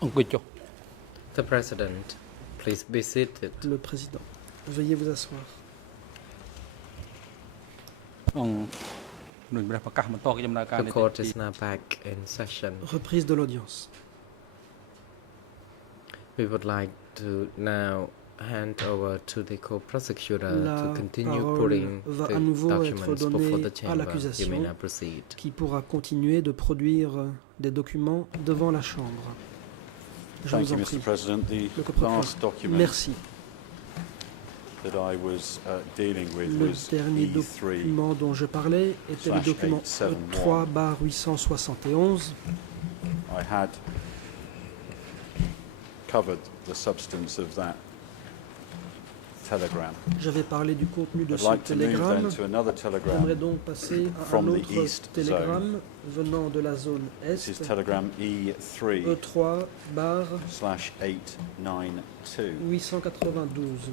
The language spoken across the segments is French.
The President, please be seated. Le Président, veuillez vous asseoir. នឹងព្រះប្រកាសបន្តកិច្ចដំណើរការ The court is now back in session. Reprise de l'audience. We would like to now hand over to the co-prosecutor to La continue parole putting va the à nouveau être documents before the donnée à chamber. You l'accusation may now proceed. qui pourra continuer de produire des documents devant la Chambre. Je Thank vous you, en Mr. prie. President. The Le coprocureur. last document Merci. that I was dealing with Le was dernier E3 document dont je parlais était le document 3/871. I had covered the substance of that telegram. J'avais parlé du contenu de I'd ce like to move télégramme. then to another J'aimerais telegram. donc passer à un from the autre East télégramme venant de la zone This is Est, telegram E3 E3/892. 892.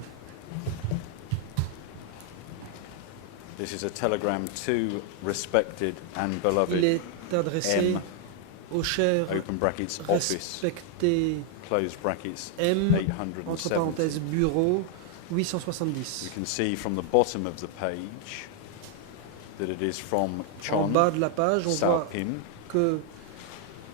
This is a telegram to respected and Il beloved est adressé M, au cher open brackets, office, respecté close brackets, M, entre 870. parenthèses, bureau You 870. can see from the bottom of the page that it is from En Chon bas de la page, on voit Saopim, que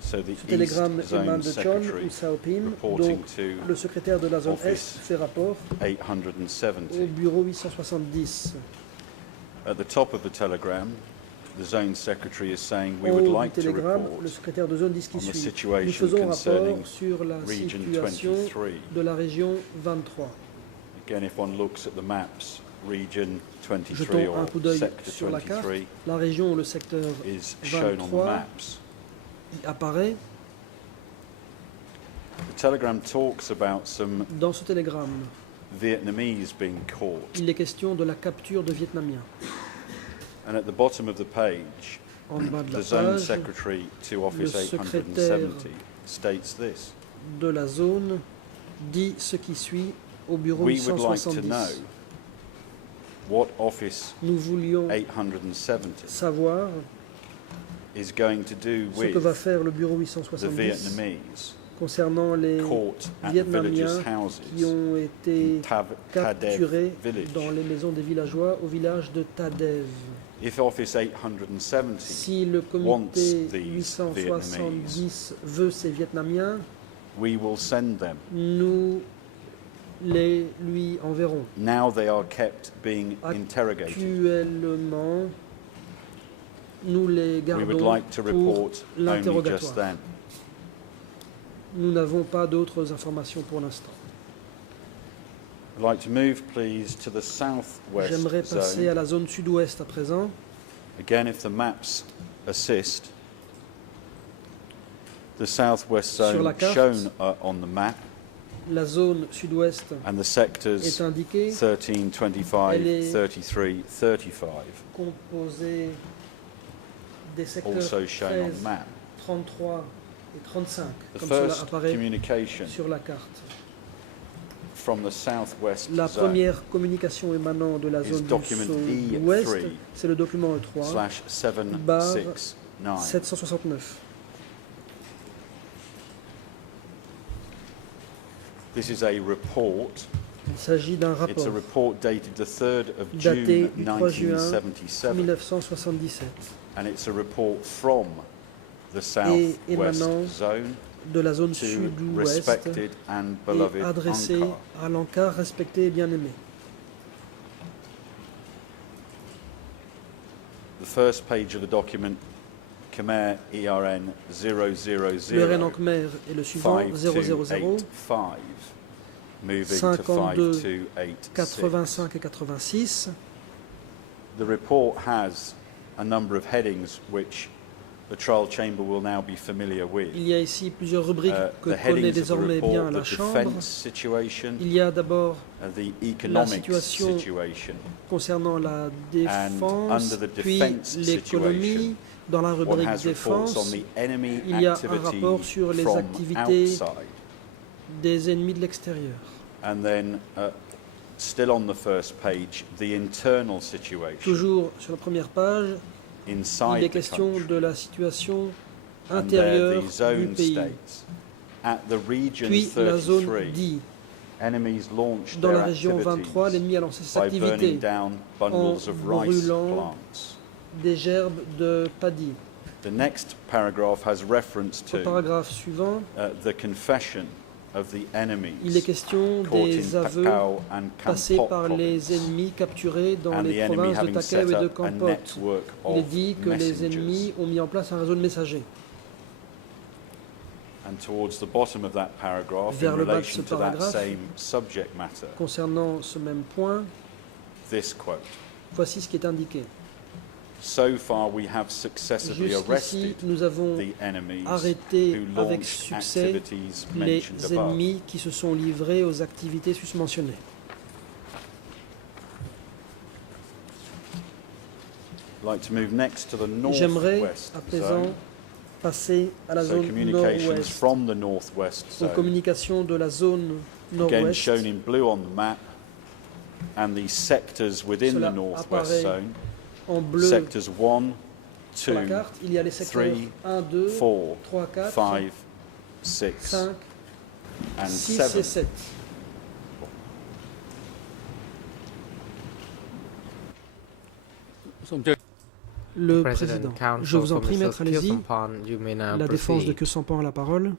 so the ce télégramme East émane Zone de Chon Secretary ou Saopim, reporting donc to le secrétaire de la zone Est Office fait rapport au 870. bureau 870. At the top of the telegram, the Zone Secretary is saying we Au would haut du like to télégramme, le report secrétaire de zone dit ce qui on the suit. Nous situation faisons concerning rapport sur la Region situation 23. de la région 23. Again, if one looks at the maps, Region 23 Jetons un or coup d'œil Sector sur la carte. 23 La région ou le secteur is shown on the 23 maps. y apparaît. The telegram talks about some Dans ce télégramme, Vietnamese being caught. il est question de la capture de Vietnamiens. And at the bottom of the page, En bas de the la Zone page Secretary to Office le 870 states this. de la zone dit ce qui suit au bureau We would like to 870. know what Office Nous voulions 870 savoir is going to do ce que va with faire le bureau the 870 Vietnamese concernant les caught at the villagers' Vietnamiens qui houses ont été in Tadev capturés village. dans les maisons des villageois au village de Tadev. If Office 870 Si le wants comité these 870 veut ces Vietnamiens, we will send them. nous les lui enverrons. Now they are kept being interrogated. Actuellement, nous les We would gardons like to pour report only just l'interrogatoire. then. Nous n'avons pas d'autres informations pour l'instant. I'd like to move, please, to the southwest J'aimerais passer à zone. la zone sud-ouest à présent. Again, if the maps assist, the southwest Sur zone la carte. shown on the map, La zone sud-ouest and the est sectors indiquée, 13, 25, Elle est 33, 35, composée des secteurs also shown on 13, the map. 33 et 35, The comme cela first apparaît communication sur la carte. from the southwest La zone première communication émanant de la is zone du document sud-ouest, E3 c'est le document E3, /769. 769. This is a report. Il s'agit d'un It's rapport a report dated the 3rd of daté June du 3 juin 1977, 1977 and it's a report from the et southwest émanant zone de la zone to sud-ouest respected and et beloved adressé Ankar. à l'Ankar respecté et bien-aimé. The first page of the document, Khmer ERN Le RN en Khmer est le suivant, 000 5285, moving to 52, 5286. 85 et 86. The report has a number of headings which the trial chamber will now be familiar with. Il y a ici plusieurs rubriques que The connaît headings of the désormais bien report, la the Chambre. defence situation, Il y a d'abord the economic situation situation. concernant la And défense, under the puis defence l'économie. situation, Dans la one rubrique has reports on défense, the enemy il y a un activity rapport sur les from activités outside. des ennemis de l'extérieur. And then, still on the first page, the internal situation Toujours sur la première page, il inside est the question country. de la situation And there intérieure the du zone pays. states At the region Puis la zone 33, D. enemies launched Dans their la région 23, activities l'ennemi a lancé ses by burning activités down bundles of rice brûlant plants. des gerbes de paddy. The next paragraph has reference Au to paragraphe suivant, the confession of the il est enemies question caught des in aveux Takao and passés Kampot par les province, ennemis capturés dans and the les enemy provinces de having Takao set et de up a Kampot. network Il est of dit que les messengers. ennemis ont mis en place un réseau de messagers. And towards the bottom of that paragraph, Vers in le bas de ce relation to that paragraphe, same subject matter, Concernant ce même point, this quote: voici ce qui est indiqué. "So far we have successively Jusqu'ici, arrested nous avons the enemies arrêté who avec launched succès activities les mentioned above." ennemis qui se sont livrés aux activités susmentionnées. I'd like to move next to the J'aimerais northwest à présent zone. passer à la So zone communications nord-ouest. from the northwest Aux zone, communications de la zone again nord-ouest. shown in blue on the map, and the sectors within Cela the northwest apparaît zone. En bleu Sectors 1, sur la 2, carte, il y a les secteurs 3, 1, 2, 4, 3, 4, 5, 6, 5, and 6 7. et 7. Le President, Président, je vous en prie, maître, allez-y. You may now La défense de proceed. Kesampan a la parole.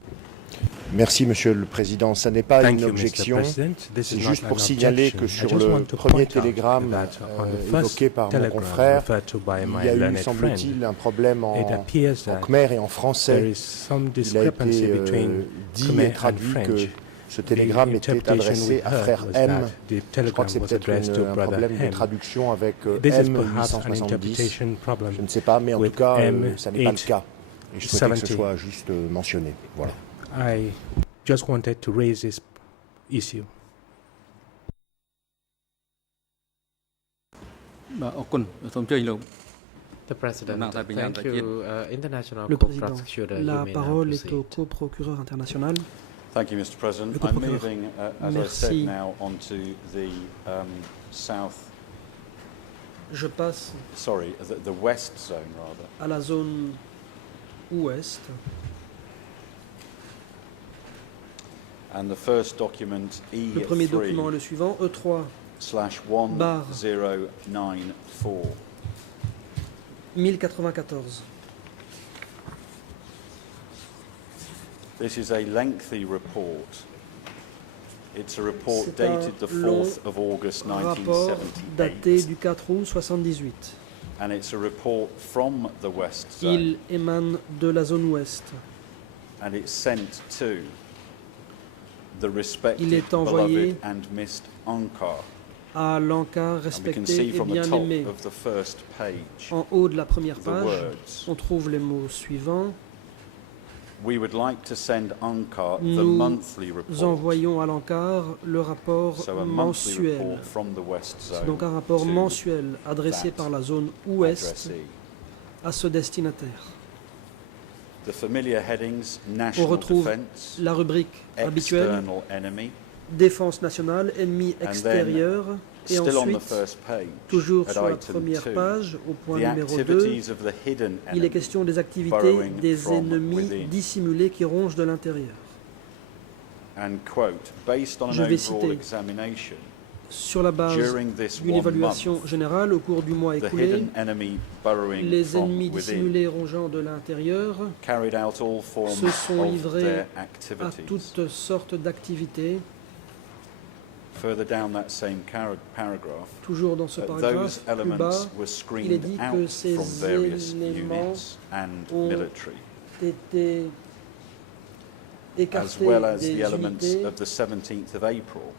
Merci, Monsieur le Président. Ce n'est pas Thank une you, Mr. objection. President. This C'est is juste not pour an signaler objection. que I sur just le want to premier point out télégramme that on the évoqué first par mon telegram confrère, referred to by my il y a eu, learned semble-t-il, friend, un problème it en appears that Khmer et en there français. is some Il a discrepancy été between dit et Khmer and traduit que French. ce télégramme The était interpretation adressé we à heard frère was M. that the Je crois telegram que c'est was peut-être addressed to un brother problème de M. traduction avec This is M perhaps an 870. interpretation problem. Je ne sais pas, mais en tout with cas, M ça n'est pas le cas. Et je souhaitais que ce 70. soit juste mentionné. Voilà. I just wanted to raise this issue. The President, thank you. International Le Président, Co-Prosecutor, you la may now parole est au proceed. co-procureur international. Thank you, Mr. President. Le I'm procureur. moving, as I Merci. said, now onto the south, Je passe sorry, the west zone, rather. à la zone ouest. And the first document, Le premier document est le suivant, E3 E3/1094. 1094. This is a lengthy report. It's a report C'est un dated the long 4th of August Rapport daté 1978. du 4 août 78. And it's a report from the west zone. Il émane de la zone ouest. And it's sent to the respected, Il est envoyé beloved and missed Ankar. à l'encart And we can respecté see et from the bien top aimé. of the first page En haut de la première the page, words. on trouve les mots suivants. We would like to send Ankar the Nous monthly report. envoyons à l'encart le rapport So a monthly mensuel. report from the west C'est zone donc un rapport to mensuel adressé that par la zone ouest addressee. à ce destinataire. The familiar headings: On national retrouve defense, la rubrique habituelle, external enemy, défense nationale, ennemi then, extérieur, et still on the ensuite, first page, toujours at sur la item première 2, page, au point the numéro 2, activities of the hidden il est enemy, question des activités burrowing des from ennemis within. dissimulés qui rongent de l'intérieur. and quote, based on an Je vais overall citer. examination, Sur la base during this d'une 1 évaluation month, générale au cours du mois the écoulé, hidden enemy burrowing les from ennemis within dissimulés rongeant de l'intérieur carried out all forms se sont of livrés their à activities. toutes sortes d'activités. Further down that same paragraph, Toujours dans ce those paragraphe, plus bas, elements were il est screened dit que out ces from various éléments units and ont military, été as écartés well as des the elements unités, of the 17th of April,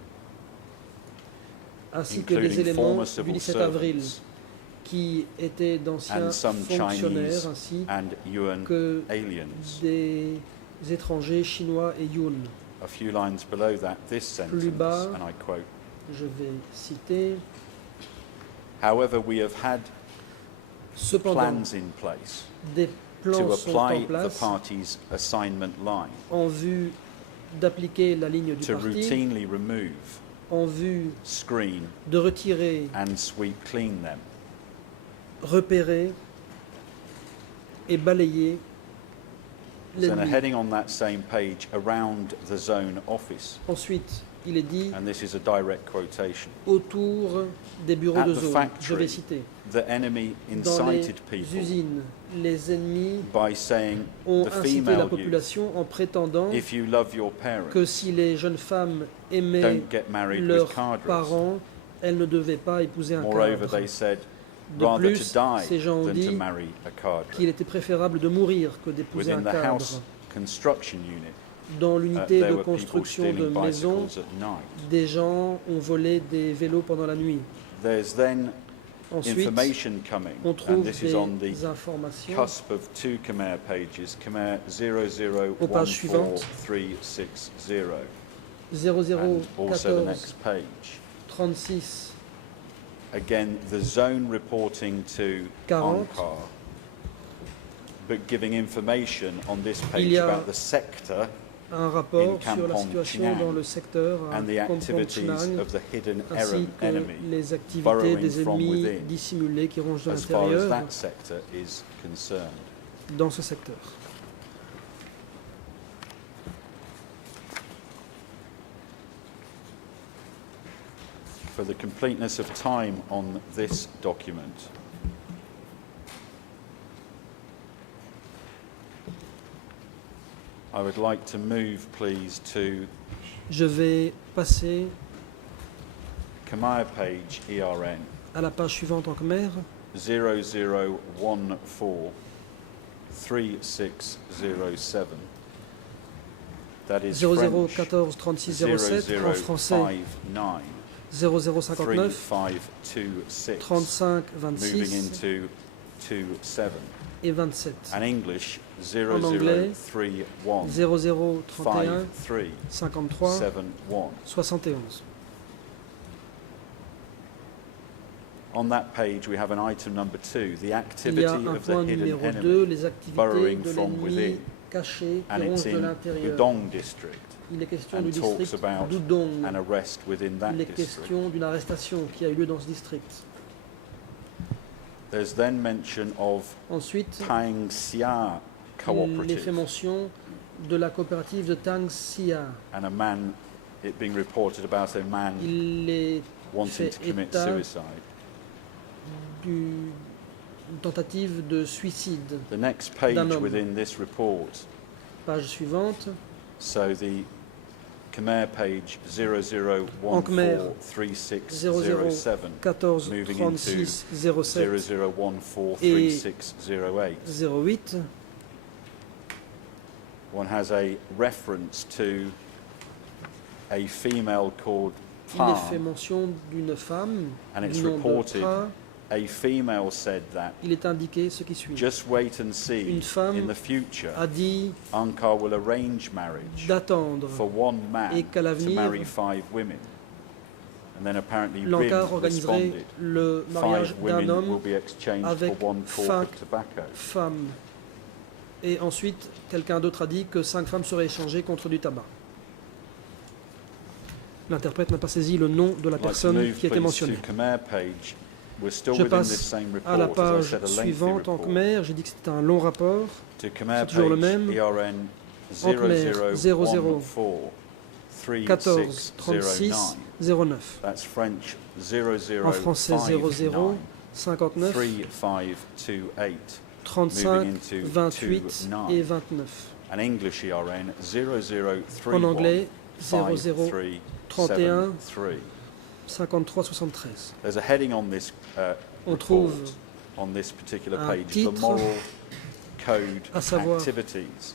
ainsi que des including éléments former du civil 17 avril, servants qui étaient d'anciens and some fonctionnaires, Chinese ainsi and Yuan que aliens. des étrangers chinois et Yun. A few lines below that, this sentence, Plus bas. and I quote, Je vais citer. however, we have had Cependant, plans in place des plans to sont en apply the place party's assignment line en vue d'appliquer la ligne du to parti, routinely remove, en vue screen de retirer, and sweep clean them, repérer et balayer There's then a l'ennemi. heading on that same page, around the zone office, Ensuite, il est dit and this is a direct quotation. autour des bureaux At de the zone. Je factory, vais citer. the enemy Dans les incited people usines, les ennemis by saying ont the incité la female youth, population en prétendant if you love your que parents, si les jeunes femmes aimaient don't get married with leurs cadres. parents, elles ne devaient pas épouser un Moreover, cadre. they said De rather plus, to die ces gens ont than to dit marry a cadre. qu'il était préférable de mourir que d'épouser un Within the cadre. house construction unit, Dans l'unité there de were people construction de stealing maisons, bicycles at night. des gens ont volé des vélos pendant la nuit. There's then Ensuite, information coming, on and trouve this is on the des informations cusp of two Khmer pages, Khmer Aux pages suivantes. 0014-360, 00 and also the 14 next page. 36 Again, the zone reporting to 40. Ankar, but giving information on this Il page y a about the sector un rapport in sur la Kampong situation Chinang dans le secteur à and the Kampong activities Chinang, of the hidden ainsi que enemy les activités burrowing des from ennemis within, dissimulés qui rongent de as far as l'intérieur that sector is concerned. dans ce secteur. For the completeness of time on this document, I would like to move, please, to Je vais passer Khmer page ERN à la page suivante en Khmer, 0014-3607. That is 0014 3607 en français 0059 0059 3526, 35 moving 26 into 27. et 27. And English anglais, 0031 0031 53 53 71. 71. On that page, we have an item number 2, the Il y a activity un of the point hidden numéro 2, enemy, les activités burrowing de from l'ennemi within. caché qui and it's ronge de in l'intérieur. Udong district, Il est question du and talks district about d'Udong. an arrest within that Il est district. question d'une arrestation qui a eu lieu dans ce district. There's then mention of Ensuite, Tang Sia il est fait Cooperative mention de la coopérative de Tang Sia. and a man, it being reported about a man Il est wanting fait to commit état suicide. d'une tentative de suicide. The next page d'un homme. within this report, Page suivante, so the Khmer page En Khmer, 00143607, 14 moving 36 07 00143608. 08. One has a reference to a female called Il est fait Palm. mention d'une femme And it's du nom de reported Pra. A female said that, Il est indiqué ce qui suit. just wait and see, Une femme in the future, A dit Ankar will arrange marriage d'attendre for one man et qu'à to l'avenir, marry 5 women. And then apparently l'Ankar Rim organiserait responded, le mariage 5 d'un women will homme, be exchanged avec for one cork 5 of tobacco. femmes. Et ensuite, quelqu'un d'autre a dit que 5 femmes seraient échangées contre du tabac. L'interprète n'a pas saisi le nom de la I'd like to personne move, qui était please, mentionnée. to Khmer page. We're still Je within this passe same à la report, as I page said, a lengthy suivante en report. Khmer. J'ai dit que c'était un long rapport. To Khmer toujours le page, même. ERN En Khmer, 14 36 0014-3609. 09. That's French En français 00 59 3528. 35 into 28 29. et 29. And English ERN 0031 En anglais 00 31 5373. 53 73. There's a heading on this On report, trouve on this particular un page, the titre, moral code à savoir activities.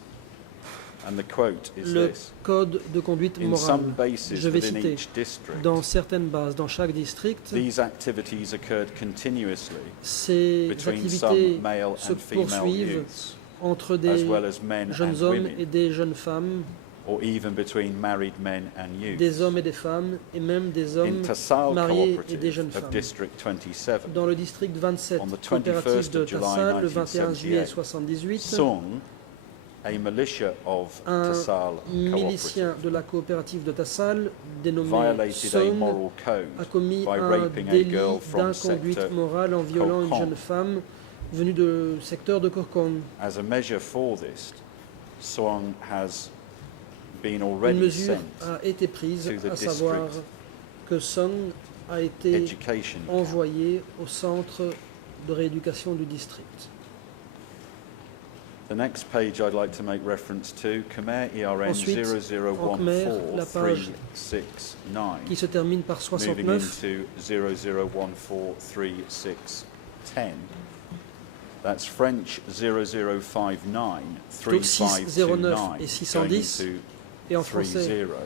And the quote is Le this. code de conduite In some morale. bases Je vais within citer. each district, Dans certaines bases, dans chaque district, these activities occurred continuously ces between activités some male se and female poursuivent youths, entre as des well as men jeunes and hommes et women, des jeunes femmes, or even between married men and youths. des hommes et des femmes, et même des In hommes Tassal mariés et des jeunes Cooperative of femmes. District 27, Dans le district 27, On the coopérative 21st de of July Tassal, le 21 juillet 1978, 78, Sung, a militia of un Tassal milicien Cooperative, de la coopérative de Tassal, dénommé violated a Song, moral a code commis by un raping a délit girl from d'inconduite sector morale en violant une Kokong. jeune femme venue du secteur de Korkong. As a measure for this, Soong has been Une already mesure sent a été prise, to the à savoir district que Song a été education camp. envoyé au centre de rééducation du district. The next page I'd like to make reference to, Khmer ERN Ensuite, en Khmer, la page 0014369, qui se termine par moving 69, into 0014310. That's French 0059 donc 609 et 3529 610, going et en to français, 30,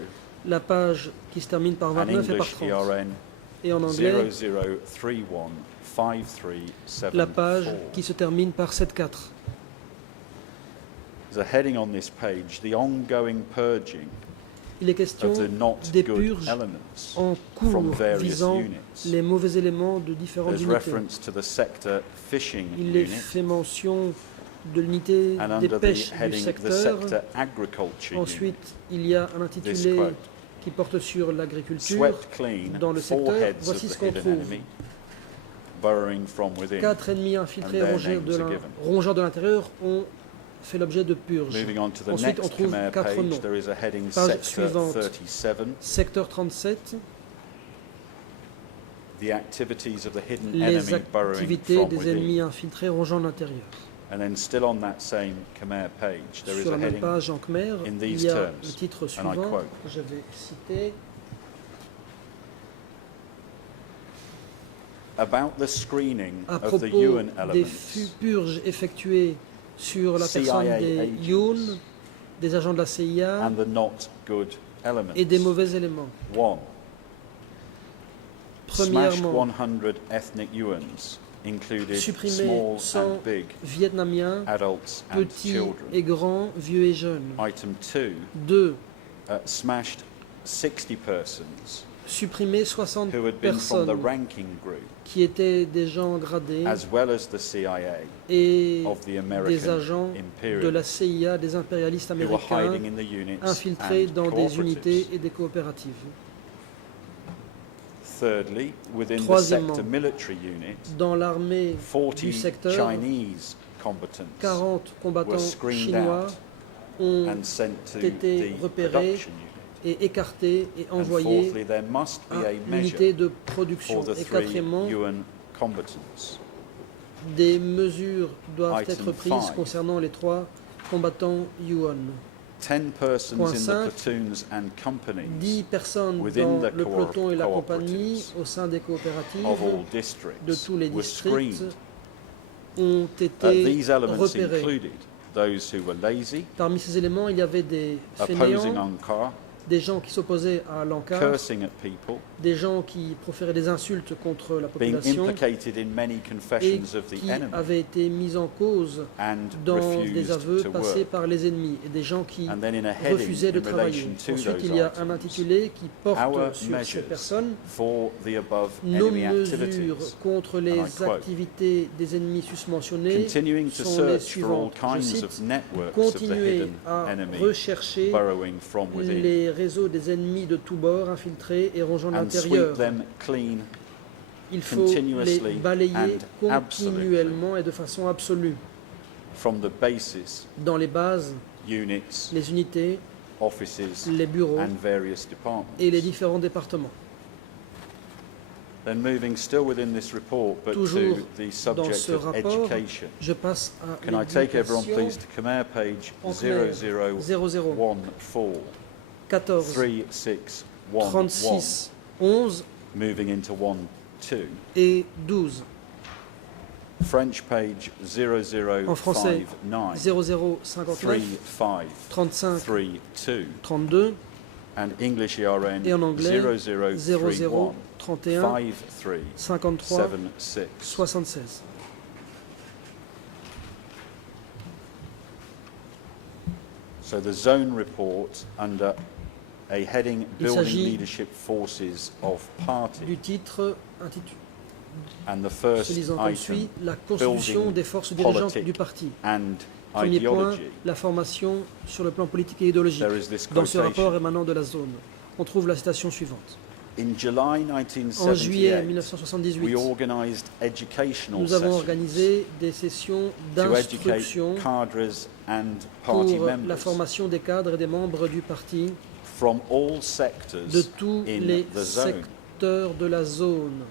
la page qui se termine par and 29 et par English 30. ERN Et en anglais, 0031 la page 5374. qui se termine par 74. There's a heading on this page, the ongoing purging Il est question of the not des good purges elements en cours from various visant units. les mauvais éléments de différentes There's unités. reference to the sector fishing Il est unit, fait mention de l'unité and des under the pêches du heading the secteur. sector agriculture unit. Ensuite, il y a un This intitulé quote, qui porte sur l'agriculture. swept clean, Dans le 4 secteur, heads voici of ce the qu'on hidden trouve. enemy, burrowing from within. 4 ennemis infiltrés And their rongeurs names are given. rongeurs de l'intérieur ont fait l'objet de purges. Moving on to the Ensuite, on next trouve Khmer 4 page, noms. there is a heading Page sector suivante. 37, Secteur 37, the activities of the hidden les enemy burrowing activités from des within. ennemis infiltrés rongeant l'intérieur. And then still on that same Khmer page, there is Sur a la même heading page en Khmer, in il these y a terms, le titre and I suivant quote, que je vais citer. about the screening À of the propos UN des elements. purges effectuées sur la personne CIA des agents Yun, des agents de la CIA and the not good elements. et des mauvais éléments. 1. Smashed Premièrement, 100 ethnic Yuans included supprimer small 100 and big Vietnamiens, adults and petits children. et grands, vieux et jeunes. Item 2. 2. Smashed 60 persons Supprimer 60 who had been from the personnes ranking group qui étaient des gens gradés as well as the CIA et of the des American agents de la imperialists CIA, des impérialistes who were américains hiding in the units infiltrés and dans des unités cooperatives. et des coopératives. Thirdly, within the Troisièmement, sector military unit, dans l'armée 40 du secteur, Chinese combatants 40 were combattants screened chinois out ont and sent to été the repérés production unit. et écartés et And envoyés fourthly, there must be à a l'unité measure de production. for the Et 3 quatrièmement, UN combatants. des mesures doivent Item être prises 5. concernant les 3 combattants Yuan. 10 persons Point in the 5. platoons and companies 10 personnes within dans the le peloton et la cooperatives compagnie au sein des coopératives of all de districts tous les were districts screened. ont été These elements repérés. included those who were lazy, Parmi ces éléments, il y avait des opposing fainéants, Ankara, des gens qui s'opposaient à l'encart, cursing at people, des gens qui proféraient des insultes contre la being population implicated in many et confessions of the qui enemy, avaient été mis en cause and dans des refused aveux to passés work. par les ennemis et des gens qui And then in a heading refusaient de in travailler. relation to Ensuite, those il y a un items, intitulé qui Our porte sur ces measures personnes for the above nos enemy mesures activities, contre les And I quote, activités des ennemis susmentionnés continuing to sont les search for all suivantes. Je kinds cite, of networks of the continuer hidden à enemy rechercher burrowing from within, les réseaux des ennemis de tous bords infiltrés et rongeant and l'intérieur. sweep them clean Il faut les continuously balayer and continuellement et de façon absolue from the bases, dans les bases, units, les unités, offices, les bureaux and various departments. et les différents départements. Then moving still within this report, but Toujours to the dans subject ce of rapport, education. je passe à Can I take everyone, l'éducation please, to Khmer page en Khmer, 0014 14, 3611, 36, 11 moving into 12. et 12. French page En français, 0059 0059, 35 35, 32, 32 and English ERN et en anglais 0031 0031 53 53 76. 76. So the zone report under a heading Il Building s'agit Leadership Forces of Du Party, titre and the se first lisant comme item, suit, la constitution building des forces dirigeantes politic du parti. and Premier point, ideology. la formation sur le plan politique et idéologique. There is this Dans ce rapport quotation. émanant de la zone, on trouve la citation suivante. In July En juillet 1978, 1978, we organised educational nous avons sessions organisé des sessions to educate d'instruction cadres and pour party la members formation des cadres et des membres du parti from all de sectors tous in les the zone. secteurs de la zone.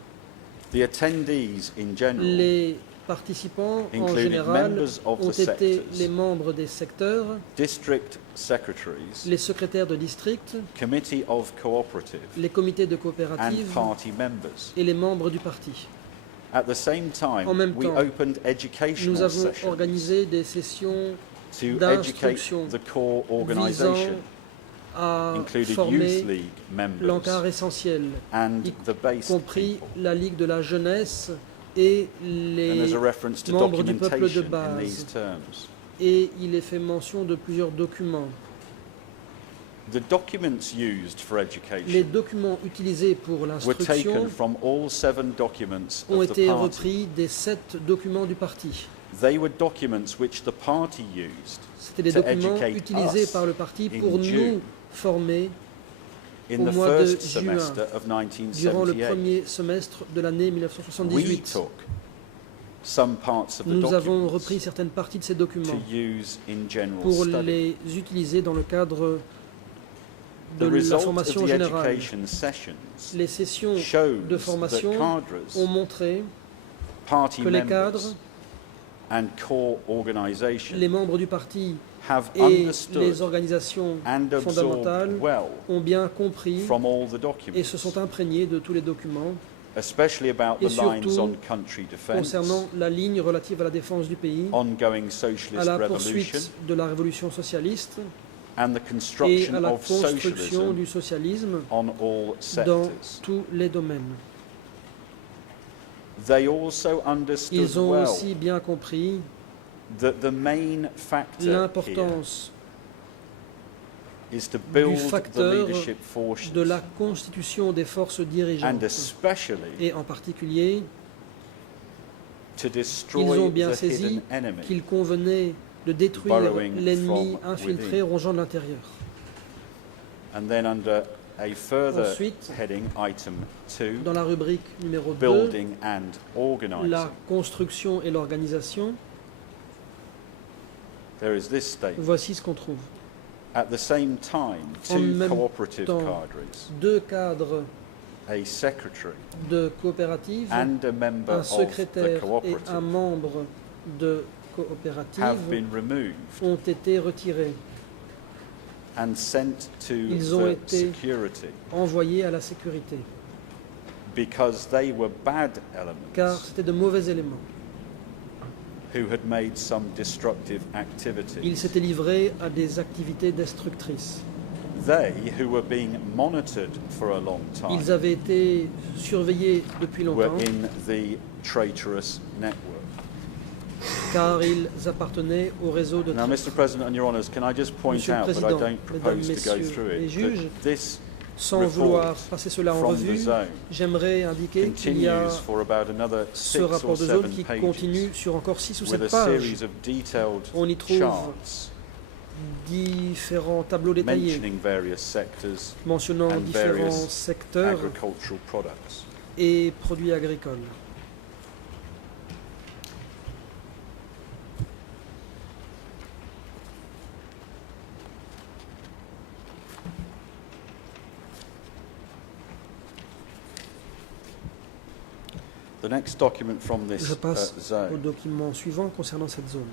The attendees in general Les participants en included général members of ont the été sectors, les membres des secteurs, district secretaries, les secrétaires de district, committee of cooperative les comités de and coopérative party members. et les membres du parti. At the same time, En même we temps, opened Nous educational avons sessions organisé des sessions to educate d'instruction the core visant organisation, à included Youth former League members l'encart essentiel, and y the base compris people. la Ligue de la jeunesse et And there's les a reference to membres du peuple de documentation in these base. terms. Et il est fait mention de plusieurs documents. The documents used for Les education documents utilisés pour were l'instruction taken from all 7 documents ont of the été party. repris des 7 documents du parti. They were documents which the party used C'était des to documents educate utilisés us par le parti in pour June. nous former in Au the mois de first juin, semester of durant le 1978. premier semestre de l'année We 1978. took some parts of the Nous avons documents repris certaines parties de ces to documents use in general pour study. les utiliser dans le cadre de The la result of formation the générale. education sessions Les sessions shows de that formation cadres, ont montré party que les members cadres, and core organizations les membres du parti have et understood les organisations and fondamentales absorbed well ont bien compris from all the et documents, se sont imprégnés de tous les documents especially about et the lines surtout on country defense, concernant la ligne relative à la défense du pays, ongoing à socialist la revolution, poursuite de la révolution socialiste and the et construction à la of construction socialism du socialisme on all dans sectors. tous les domaines. They also understood Ils ont well aussi bien compris that the main factor here l'importance is to build the facteur leadership forces de la constitution des forces dirigeantes and especially et en particulier to ils destroy ont bien the saisi hidden enemy. qu'il convenait de détruire Burrowing l'ennemi from infiltré within. rongeant de l'intérieur. And then under a further Ensuite, heading, item 2, dans la rubrique numéro 2, building and organizing, la construction et l'organisation, there is this statement. voici ce qu'on trouve. At the same time, En 2 même cooperative temps, cadres, 2 cadres a secretary de coopérative, and a member un of the secrétaire et un cooperative membre de coopérative have been removed ont été retirés, and sent to Ils ont the été security envoyés à la sécurité, because they were bad car elements c'était de mauvais éléments. who had made some destructive Ils activities. s'étaient livrés à des activités destructrices. They, who were being monitored for a long time, Ils avaient été surveillés depuis were longtemps, in the traitorous network. car ils appartenaient au réseau de Now, traîtres. Mr. President and Your Honours, can I just point Monsieur le out, but I Président, don't propose to go Mesdames, through Messieurs les it, juges, that this Sans report vouloir passer cela en from the revue, zone j'aimerais indiquer qu'il y a continues for about another ce 6 rapport or de zone 7 qui pages continue sur encore 6 ou with 7 a pages, series of detailed On y trouve charts différents tableaux détaillés mentioning various sectors mentionnant and différents various secteurs agricultural products. et produits agricoles. The next document from this Je passe au zone, document suivant concernant cette zone.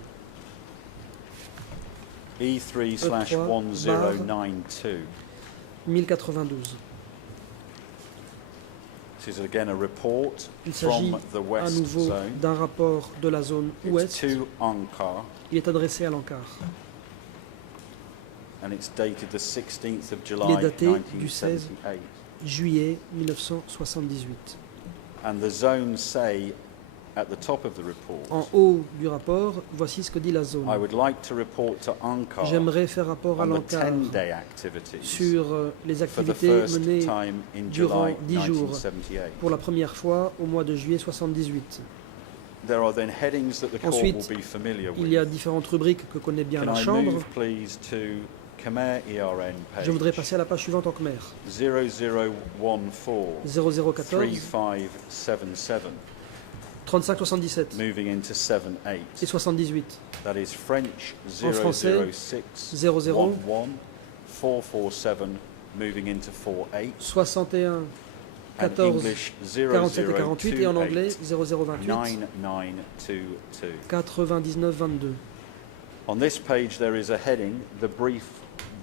E3/1092. 1092. This is again a report Il s'agit from the à West nouveau Zone. d'un rapport de la zone It's ouest. to Ankara Il est adressé à l'Ankara. and it's dated the 16th of Il July est daté du 16 1978. juillet 1978. And the zone say at the top of the report, En haut du rapport, voici ce que dit la zone. I would like to report to Ankara J'aimerais faire rapport à on the l'Ankara 10-day activities sur les for the activités first menées time in durant July 10 jours 1978. pour la première fois au mois de juillet 78. There are then headings that the court Ensuite, will be familiar Il y a with. différentes rubriques que connaît bien Can la I Chambre. move, please, to Khmer ERN page Je voudrais passer à la page suivante en Khmer. 0014 0014 3577, 3577 moving into 78. et 78. That is French En français, 006 00 11 447, moving into 48. 61 And 14 English 47 et 48 et en anglais 0028 0028 9922. 99 22. On this page there is a heading, the brief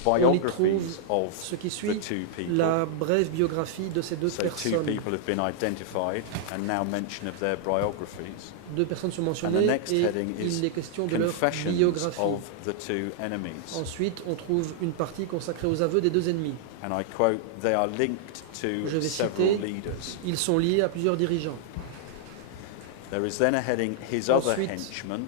On y biographies trouve of ce qui the suit, two people. la brève biographie de ces deux So two personnes. people have been identified and now mention of their biographies. Deux personnes sont And mentionnées the next et heading is il est question de leur confessions biographie. of the two enemies. Ensuite, on trouve une partie consacrée aux aveux des deux ennemis. And I quote, they are linked Je to vais several citer, leaders. ils sont liés à plusieurs dirigeants. There is then a heading, his other Ensuite, henchmen,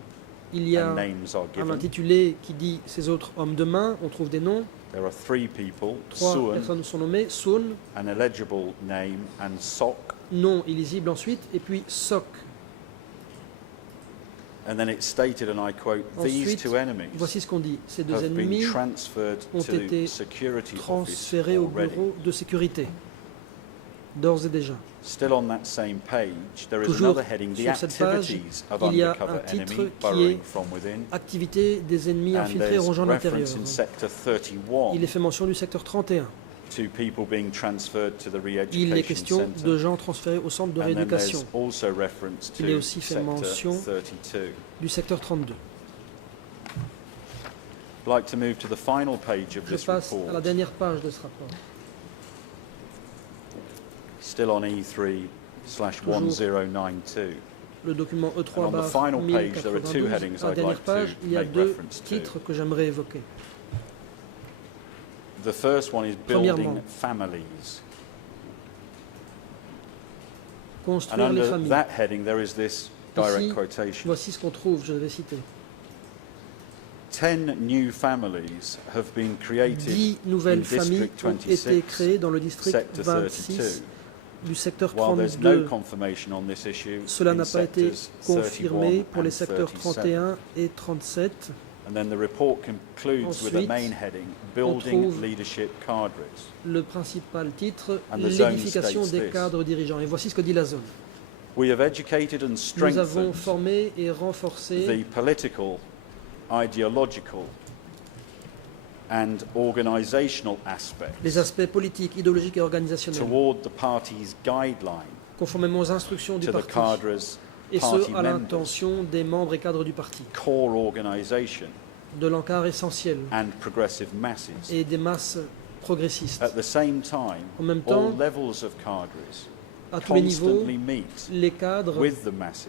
Il y a and names are un given. intitulé qui dit ces autres hommes de main, on trouve des noms. There are three people, Trois Suan, personnes sont nommées, Sun, an illegible name, and Sok. nom illisible ensuite, et puis Sok. And then it's stated, and I quote, these Ensuite, two enemies voici ce qu'on dit. Ces deux have been ennemis transferred ont to été security office transférés au already. bureau de sécurité, d'ores et déjà. Still on that same page, there is Toujours another heading, the sur cette page, activities of il y a undercover un titre enemy qui est burrowing from within. Activité des ennemis And infiltrés there's rongeant l'intérieur. reference in sector 31 Il est fait mention du secteur 31. to people being transferred to the Il est re-education question centre. de gens transférés au centre de And then rééducation there's also reference Il est to aussi fait sector mention 32. du secteur 32. I'd like to move to the final page of Je this passe à la report, dernière page de ce rapport. still on E3/1092. Le document And on the E3 final page, there are two 1092. headings À la I'd dernière like page, to il y a make deux reference to. titres que j'aimerais évoquer. The first one is Premièrement, building families. And Construire les under familles. that heading, there is this direct Ici, quotation. voici ce qu'on trouve, je vais citer. 10 new families have been created 10 nouvelles in familles District ont été 26, créées dans le district Sector 26 32. du secteur While there's no 32. confirmation on this issue Cela in n'a pas été sectors confirmé 31 pour les and secteurs 37. 31 et 37. And then the report concludes with a Ensuite, main heading, Building trouve Leadership Cadres. Le principal titre, And the zone l'édification states des this. cadres dirigeants. Et voici ce que dit la zone. We have educated and Nous avons strengthened formé et renforcé the political, ideological and organisational aspects les aspects politiques, idéologiques et organisationnels, toward the party's guideline conformément aux instructions du to the parti, cadres' et party ce à members, l'intention des membres et cadres du parti, core organisation de l'encart essentiel and progressive masses. et des masses progressistes. At the same time, En même all temps, levels of cadres à tous les niveaux, constantly meet les cadres with the masses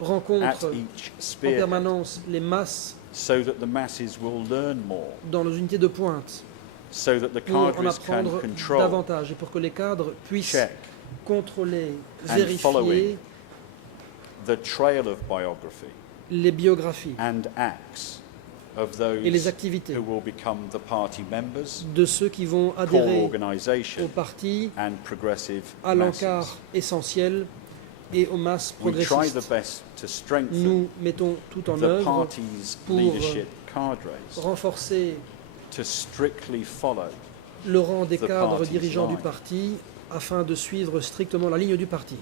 at rencontrent each en spearhead permanence les masses so that the masses will learn more, dans les unités de pointe so that the pour en cadres can apprendre control, davantage et pour que les cadres puissent check contrôler, and vérifier following the trail of biography les biographies and acts of et les those activités who will become the party members, de ceux qui vont core adhérer au organisation parti, and progressive à masses. l'encart essentiel et aux masses We try the progressistes. best to strengthen Nous mettons tout en the œuvre party's pour leadership cadres renforcer to strictly follow le rang des the cadres party's dirigeants du line. parti afin de suivre strictement la ligne du parti.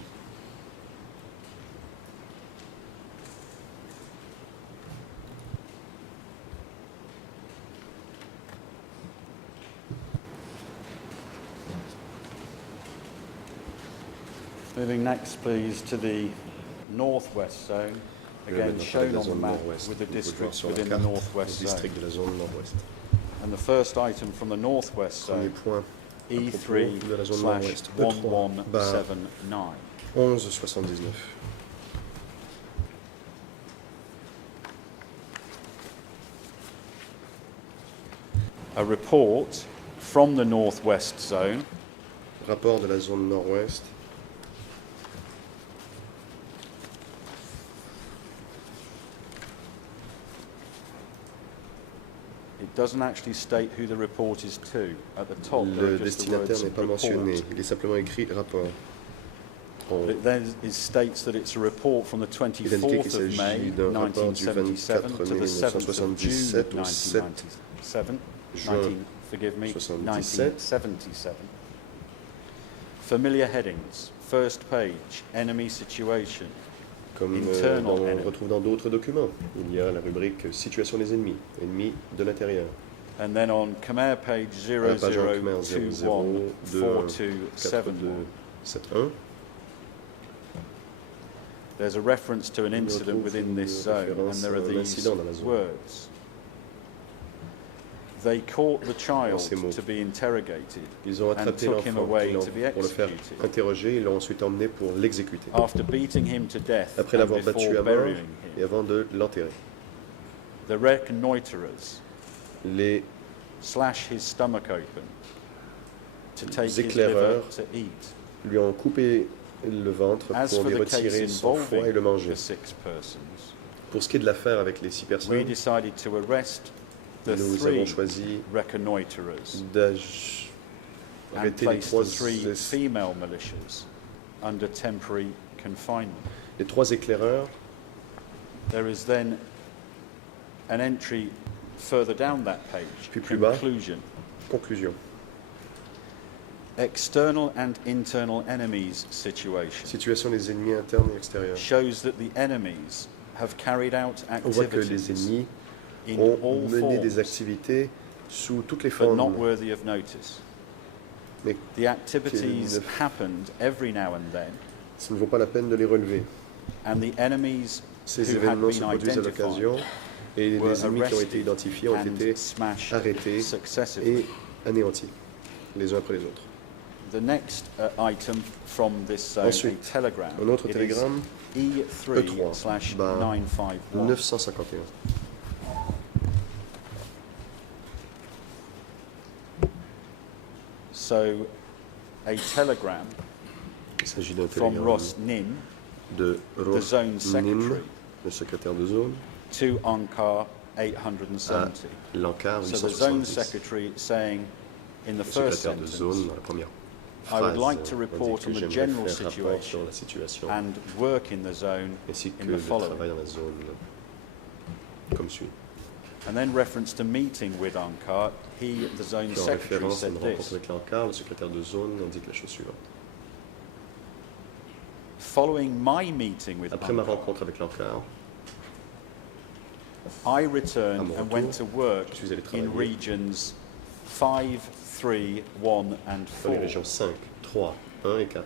Moving next, please, to the northwest zone, Je vais again maintenant shown parler de la on the zone map nord-ouest. with the Vous pouvez voir districts sur la within the carte northwest le zone. district de la zone nord-ouest. And the first item from the northwest Premier zone, point à propos de la zone nord-ouest. E3/1179. 1179. A report from the northwest zone Rapport de la zone nord-ouest. It doesn't actually state who the report is to. At the top, there Le are just the destinataire words n'est pas mentionné. report. Il est simplement écrit rapport. En- But it then it states that it's a report from the Il indique qu'il 24th of May s'agit d'un rapport du 1977 24 to mai the 7th of June 1977 au 7 1997. juin forgive me, 77. 1977. Familiar headings. First page, enemy situation. Comme Internal on enemy. retrouve dans d'autres documents. Il y a la rubrique situation des ennemis, ennemis de l'intérieur. And then on Khmer page À la page en Khmer 00 00214271, 71. there's a reference to an On incident retrouve within this une zone, and référence there are à un these incident dans la zone. words. They caught the child ces mots. to be interrogated Ils ont and attrapé took him l'enfant away to be pour le faire executed interroger, ils l'ont ensuite emmené pour l'exécuter. after beating him to death Après and l'avoir battu before à mort burying et him. avant de l'enterrer. The reconnoiterers Les slash his stomach open to take his liver éclaireurs to eat. lui ont coupé le ventre As pour for lui the case retirer son foie et le involving manger. the 6 persons, Pour ce qui est de l'affaire avec les 6 we personnes, decided to arrest the nous 3 avons choisi reconnoiterers and d'arrêter les placed the 3 3 female militias under temporary confinement. les 3 éclaireurs. There is then an entry further down that page, Puis plus bas. conclusion. Conclusion. External and internal enemies situation Situation des ennemis internes et extérieurs. shows that the enemies have carried out On voit que les activities ennemis in ont all mené des forms, activités sous toutes les but not formes, worthy of notice. mais The activities ne- happened every now and then, ça ne vaut pas la peine de les relever. and the enemies Ces who had événements se been produisent à identified l'occasion et were les ennemis qui ont été arrested identifiés ont été and smashed arrêtés successively. et anéantis, les uns après les autres. The next item from this zone, Ensuite, a telegram. Un autre It is télégramme, E3 E3, slash ben, 951. 951. So, a telegram Il s'agit d'un from télégramme Ross Nin, de the Ross zone Nim, secretary, le secrétaire de zone, to Ankar à 870. l'encart So the zone 870. secretary saying in the Le first secrétaire de zone, sentence, dans la première I would phrase, like to on report dit on que the j'aimerais general faire rapport situation sur la situation and work in the zone ainsi que in the le following. travail dans la zone comme suit. And then reference to meeting with Ankar, he, the zone Puis en secretary, référence à said une rencontre this. avec l'encart, le secrétaire de zone indique la chose suivante. Following my meeting with Après ma Ankar, rencontre avec l'encart, I À returned mon and retour, went to work je suis allé in travailler regions 5, 3, 1 and dans les 4. régions 5, 3, 1 et 4.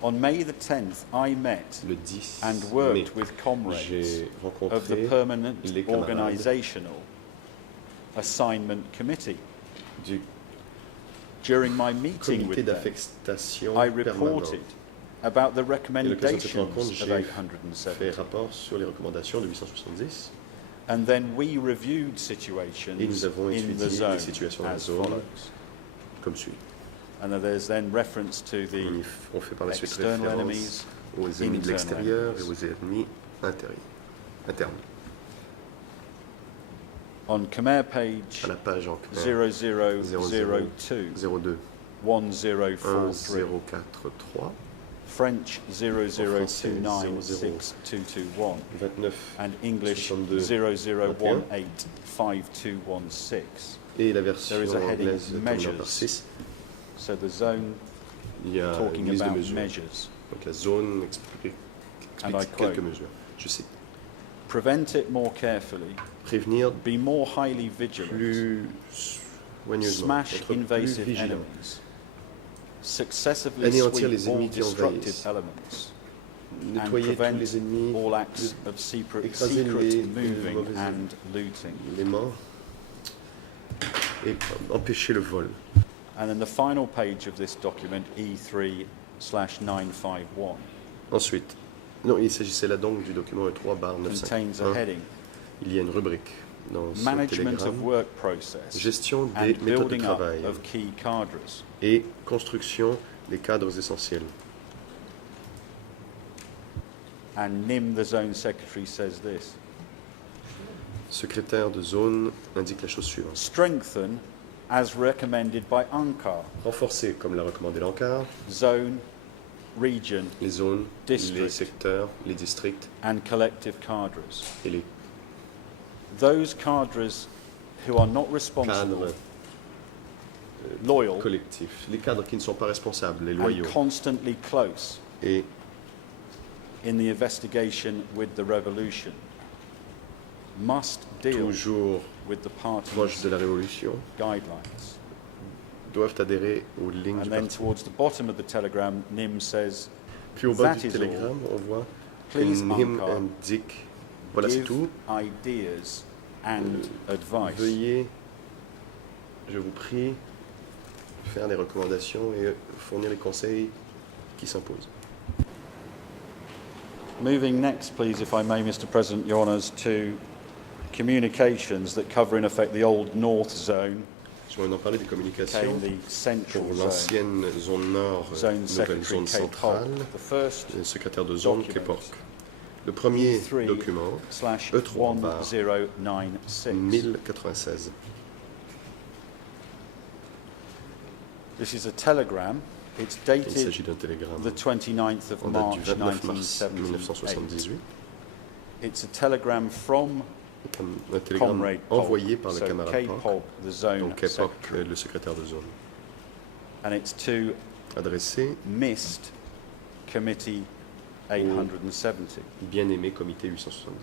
On May the 10th, I met Le 10 and mai, worked with comrades j'ai of the rencontré Permanent les camarades Organizational Assignment Committee. du During my meeting comité with them, d'affectation I permanente. reported about the Et à l'occasion de cette recommendations rencontre, of j'ai fait 870. rapport sur les recommandations de 870 And then we reviewed situations et nous avons in the étudié zone les situations dans la as zone follows. comme suit. And then there's then reference to the On fait par la suite external référence enemies, aux ennemis de internal l'extérieur et enemies. aux ennemis internes. on Khmer page À la page en Khmer 0002 02 1043, 1043 French français, 00296221, 29 and English 62 00185216. et la version There is a heading anglaise terminant par measures. 6. So the zone Il y a une talking liste de about mesures. measures. Donc la zone explique And I quelques quote, mesures. Je sais. prevent it more carefully, Prévenir be more highly vigilant, plus soigneusement, smash être plus invasive vigilant, enemies, successively Anéantir les sweep all ennemis qui destructive envahissent, elements, nettoyer tous prevent les ennemis, all acts of secret écraser les moving mauvais and looting. les morts et empêcher le vol. And then the final page of this document, E3/951, Ensuite, non, il s'agissait là donc du document E3/951. contains a heading, Il y a une rubrique dans ce management of télégramme, work process gestion des and méthodes de building up travail of key cadres. et construction des cadres essentiels. And Nim, the zone secretary, says this: Secrétaire de zone indique la chose suivante. strengthen as recommended by UNCAR, Renforcer, comme l'a recommandé l'encart, zone, region les zones, District. les secteurs, les districts and collective cadres. et les Those cadres who are not responsible cadres loyal collectifs, les cadres qui ne sont pas responsables, les and loyaux, constantly close et in the investigation with the revolution must deal toujours with the proches party's de la Révolution, guidelines. doivent adhérer aux lignes du And then parti. towards the bottom of the telegram, Nim says, Puis au bas that du is télégramme, on voit que Please, Nim Ankar, indique, voilà c'est give tout, ideas and advice. veuillez, je vous prie, faire des recommandations et fournir les conseils qui s'imposent. Moving next, please, if I may, Mr. President, Your Honours, to communications that cover, in effect, the old North Zone, Je vais maintenant parler des communications became the central pour zone, l'ancienne zone nord, zone nouvelle secretary zone Kay Polk. centrale, The first le secrétaire de zone document, Kay Polk. Le premier E3 document, slash E3 bar 1096. 1096. This is a telegram. It's Il dated s'agit d'un télégramme the 29th of en date March du 29 mars 1978. 1978. It's a telegram from Un télégramme Comrade Polk. envoyé par le So camarade Kay Polk, Polk, the zone donc Kay Polk, secretary. le secrétaire de zone, And it's to adressé missed committee 870. bien-aimé comité 870.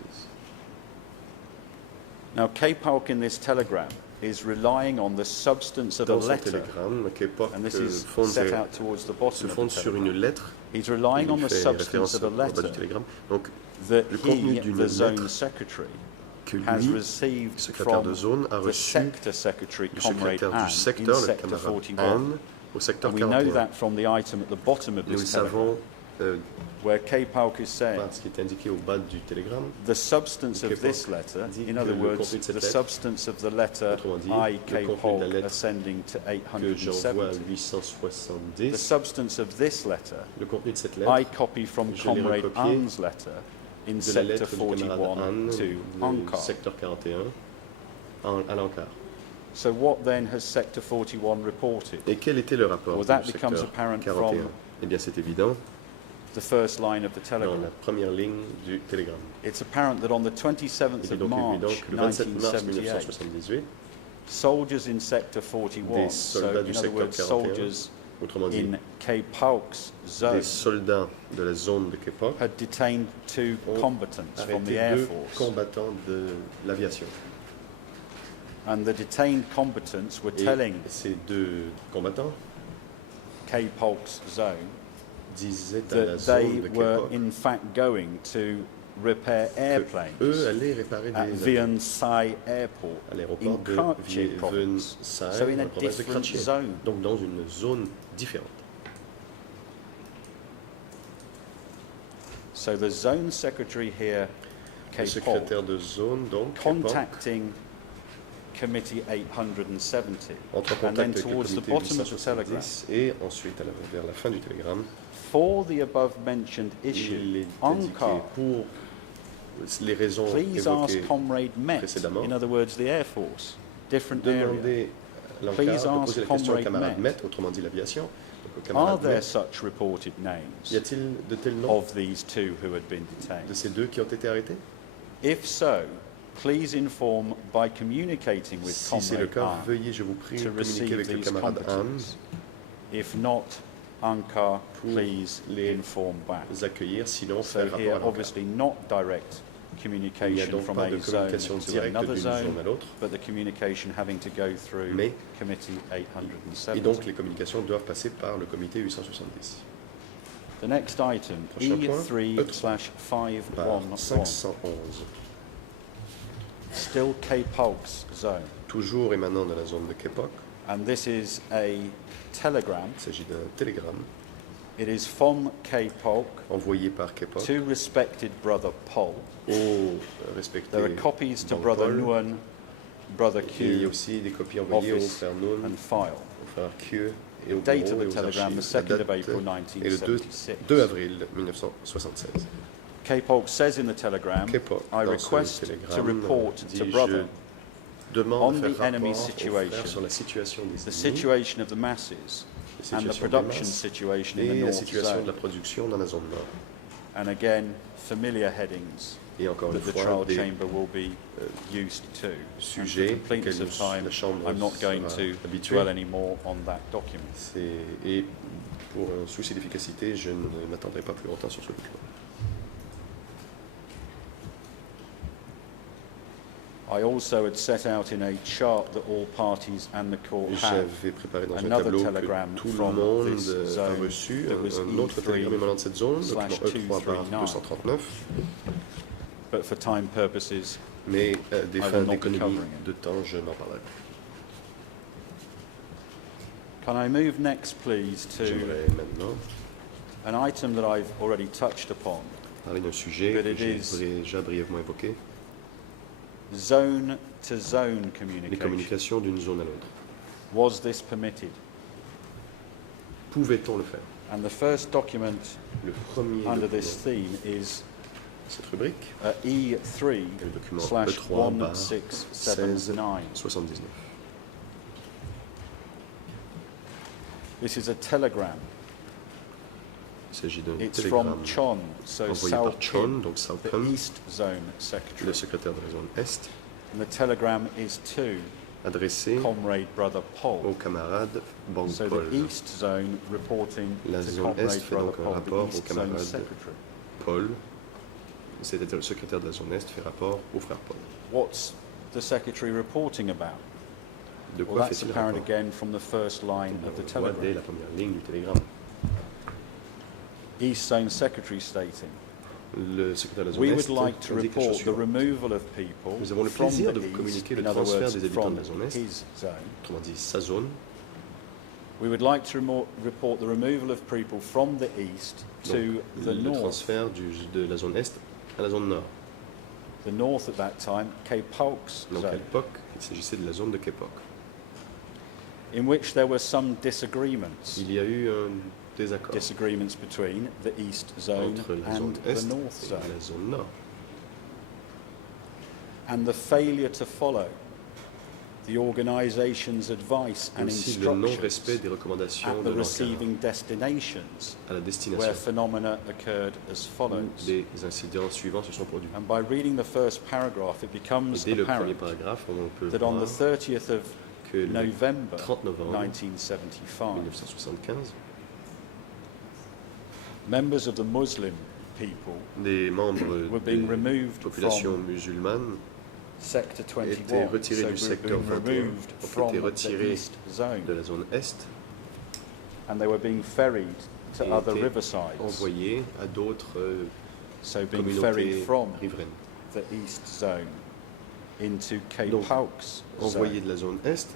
Now, Kay Polk in this telegram is relying on the substance of a Dans son letter, télégramme, Kay Polk and this is fonde set out towards the se bottom of fonde the sur telegram. une lettre. He's relying on Il the fait substance référence of a au bas du letter télégramme. Donc, that le contenu he, d'une the zone lettre secretary, que has lui, received secrétaire from de zone, a the reçu sector secretary, du Comrade secrétaire Anne, du in secteur, le sector camarade 41. Anne, au secteur And we know 41. that from the item at the bottom of Nous this le telegram, savons where Kay Polk is saying, par ce qui est indiqué au bas du télégramme. the substance Kay of this Polk letter, dit in que other le words, contenu de cette the lettre, substance of the letter autrement dit, I, le Kay contenu de Polk, la lettre ascending to que j'envoie 870. 870, The substance of this letter, le contenu de cette I lettre, copy from je l'ai Comrade recopié Anne's letter in de la sector lettre du camarade 41 Anne, to du Ankar. secteur 41, à l'Ankar. So what then has sector 41 reported? Et quel était le rapport Well, that du becomes secteur apparent 41? from Eh bien, c'est évident the first line of the dans telegram. la première ligne du télégramme. It's apparent that on the Il 27th est of donc évident March que le 27 mars 1978, 1978, soldiers in sector 41, des so soldats in du other secteur words, 41, soldiers autrement dit, in Kay Polk's zone, des soldats de la zone de Kay Polk, had detained two ont combatants from the arrêté Air deux Force. combattants de l'aviation. And the detained combatants were Et telling ces deux combattants Kay Polk's zone disaient à la that zone they de Kay were Polk in fact going to repair que airplanes eux allaient réparer at des avions Vientiane Airport à in l'aéroport de Kratchig province, Vientiane, so in dans a la province de different Kratchig, zone. donc dans une zone différente. So the zone secretary here, Le Kay Polk, secrétaire de zone, donc, Kay Polk, contacting Committee 870, entre en and then contact avec le towards the comité bottom of the telegram, 870 et ensuite vers la fin du télégramme, for the above mentioned il issue, est indiqué Ankar, pour les raisons please évoquées, ask Comrade Met, précédemment. in other words, the Air Force, different area. demander à Please l'Ankar de ask poser la question au Comrade camarade Met. Met, autrement dit l'aviation. Donc, au Are camarade there Met, such reported names y a-t-il de tels noms of these two who had been detained? de ces deux qui ont été arrêtés? If so, please inform by communicating with Si c'est le Comrade cas, Anne veuillez, je vous prie, to communiquer receive avec le these camarade Anne, competence. If not, Ankar, Pour please les inform back. les accueillir, sinon So faire here, rapport à l'Ankar. obviously not direct Il n'y a communication donc from pas a de zone communication to directe another d'une zone zone, à l'autre, but the communication having to go through Mais- Committee et 870. donc les communications doivent passer par le comité 870. The next item, Prochain point, par E3/511, 511, still Kay Polk's zone. toujours émanant de la zone de Kay Polk. And this is a telegram. Il s'agit d'un télégramme It is from Kay Polk envoyé par Kay Polk to respected brother Paul. au respecté There are copies to Bank brother Paul. Nguyen, brother Et il y a Q, aussi des copies envoyées au office frère Nun, and file. au frère Q et au Date bureau of et the aux telegram, the archives. 2nd La of date April est le 1976. 2 avril 1976. Kay Polk says in the telegram, Kay Polk, I dans request ce to télégramme, report dit, to brother je demande on de faire the enemy's rapport au situation, frère sur la situation des the ennemis, situation of the masses la and the situation des production masses situation in the et la North situation de Zone. la production dans la zone nord. And again, familiar headings. Et encore une that the fois, trial des chamber will be used to. And for sujets completeness auxquels of time, la Chambre I'm not going sera to habituée. dwell any more on that document. Et pour un souci d'efficacité, je ne m'attendrai pas plus longtemps sur ce document. I also had set out in a chart that all parties and the court have J'avais préparé dans un another tableau telegram que tout le from monde this a zone reçu, that was un autre E3 télégramme émanant de cette zone, document slash E3/239, but for time purposes, mais à des I fins will not be d'économie covering it. de temps, je n'en parlerai pas. can I move next, please, to J'aimerais maintenant an item that I've already touched upon, parler d'un sujet But que it j'ai is déjà brièvement évoqué, zone-to-zone les communication. communications d'une zone à l'autre. Was this permitted? Pouvait-on le faire? And the first document Le premier under document, this theme is cette rubrique, E3 le document slash E3/1679. 1679. This is a telegram. Il s'agit d'un It's télégramme from Chon, so envoyé Sao par Chon, Pim, donc Sao the Pim, East Zone Secretary. le secrétaire de la zone Est, And the telegram is to adressé Comrade Brother au Paul. camarade Bang So Paul. the East Zone reporting La to zone Est Comrade fait Brother donc un Paul, rapport the au East Zone camarade Secretary. Paul, c'est-à-dire le secrétaire de la zone Est, fait rapport au frère Paul. What's the Secretary reporting about? De Well, quoi that's fait-il apparent rapport? again from the first line of the On voit dès telegram. la première ligne du télégramme. East Zone Secretary stating, Le secrétaire de la zone we Est would like to indique la chose report the suivante. removal of people Nous avons le from plaisir the de vous East, communiquer le in other transfert words, des habitants from de la zone Est, his zone. autrement dit sa zone. We would like to report the removal of people from the East to the Le north. transfert de la zone Est à la zone Nord. The north at that time, Cape Hawks Donc à zone, l'époque, il s'agissait de la zone de Kepok. in which there were some disagreements. Il y a eu un désaccord Disagreements between the East Zone entre la zone and the Est North et Zone. la zone Nord. And the failure to follow the organisation's advice Et and aussi le non-respect instructions des recommandations at de the l'encadrement receiving destinations à la where destination. phenomena occurred as Où follows. des incidents suivants se sont produits. And by reading the first paragraph, it Et becomes dès le premier apparent paragraphe, on peut that on the voir 30th of que le November 30 novembre 1975, 1975, members of the Muslim people, des membres were de being la removed population from musulmane Sector étaient 21, retirés so du secteur being 21, removed ont from été the retirés East Zone, de la zone Est and they were being ferried to et other étaient riversides, envoyés à d'autres so being ferried communautés from riveraines. the East Zone into Cape Donc, Hawks Envoyés Zone. de la zone Est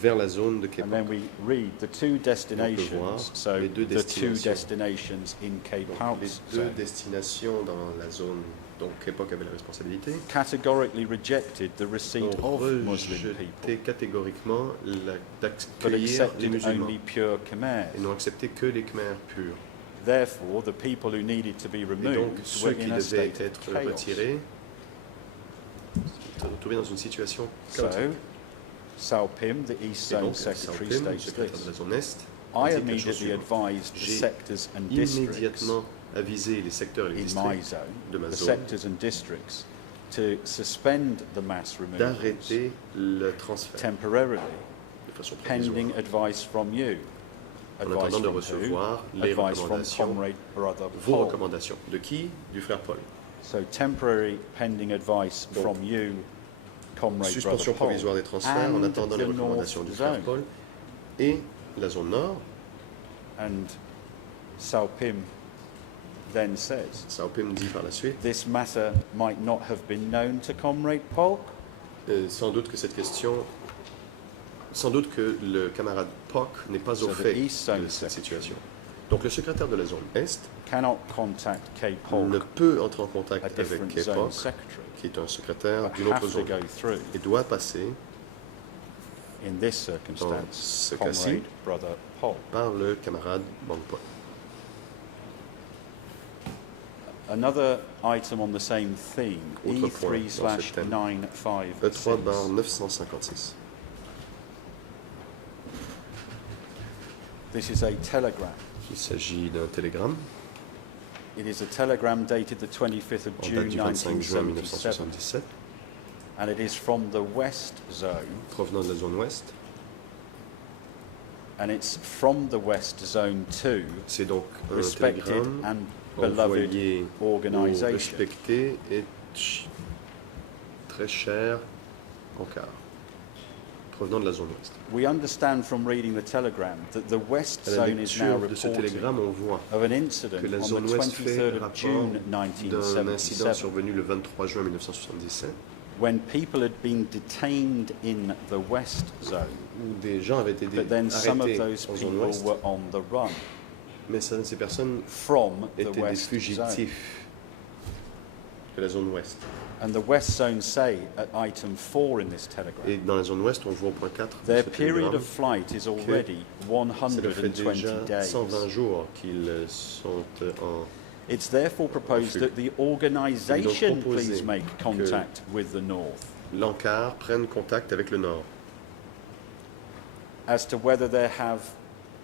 vers la zone de Cape And then we read the two destinations, voir so les deux the two destinations. destinations in Cape Donc, Hawks les deux Zone destinations dans la zone dont Kepok avait la responsabilité categorically rejected the receipt ont of Muslim rejeté people, catégoriquement but d'accueillir les accepted musulmans only pure Khmer. et n'ont accepté que les Khmers purs. Therefore, the people who needed to be Et donc, removed ceux were qui in a devaient state of être chaos. retirés se retrouvaient dans une situation So, chaotique. Sao Pim, the East Et Zone donc, Secretary, Sao Pim, le states secrétaire de la this. zone Est, I indique la chose immediately suivante. advised the J'ai sectors and districts immédiatement avisé les secteurs et les in my districts zone, de ma the zone sectors and districts, to suspend the mass removals d'arrêter le transfert temporarily, de façon pending provisoire advice from you. en Advice attendant de from who? recevoir les Advice from recommandations, Comrade Brother vos Paul. recommandations. De qui? Du frère Paul. So temporary pending advice Donc, from you, Comrade Suspension Brother Paul, provisoire des transferts en and attendant les the recommandations North du frère Zone. Paul et la zone Nord. And Sao Pim then says, Sao Pim dit par la suite, this matter might not have been known to Comrade Polk, sans doute que cette question, sans doute que le camarade Pock n'est pas au So the fait East Zone de cette Secretary situation. Donc le secrétaire de la zone Est cannot contact Cape ne Polk, peut entrer en a contact avec different zone Kepok, secretary, qui est un secrétaire but d'une autre have to zone, go through, et doit passer in this dans circumstance, ce cas-ci Comrade Brother Polk. par le camarade Bang Paul. Another item on the same theme, Autre point dans ce thème. E3 bar E3/956. 956. This is a telegram Il s'agit d'un télégramme It is a telegram dated the 25th of en June date du 25 juin 1977, 1977, and it is from the West Zone, provenant de la zone ouest. and it's from the West Zone to C'est donc un respected télégramme and beloved envoyé au organisation. respecté et très cher Ankara, provenant de la zone ouest. We understand from reading the telegram that the West À la Zone is now lecture de ce reporting télégramme, on voit of an que incident la on the zone ouest fait 23rd of rapport June d'un incident 1977 survenu le 23 juin 1977 when people had been detained in the West Zone, où des gens avaient été but then some of arrêtés those en zone people ouest, were on the run mais ces personnes from the étaient des West Zone. fugitifs de la zone ouest. And the West Zone say at item 4 in this Et telegram, dans la zone ouest, on voit au point 4 de their ce period télégramme of flight is already ça leur fait 120 déjà days. 120 jours qu'ils sont en... It's therefore proposed that the Il est organisation donc proposé please make contact with the North L'Ankar prenne contact avec le Nord as to whether there have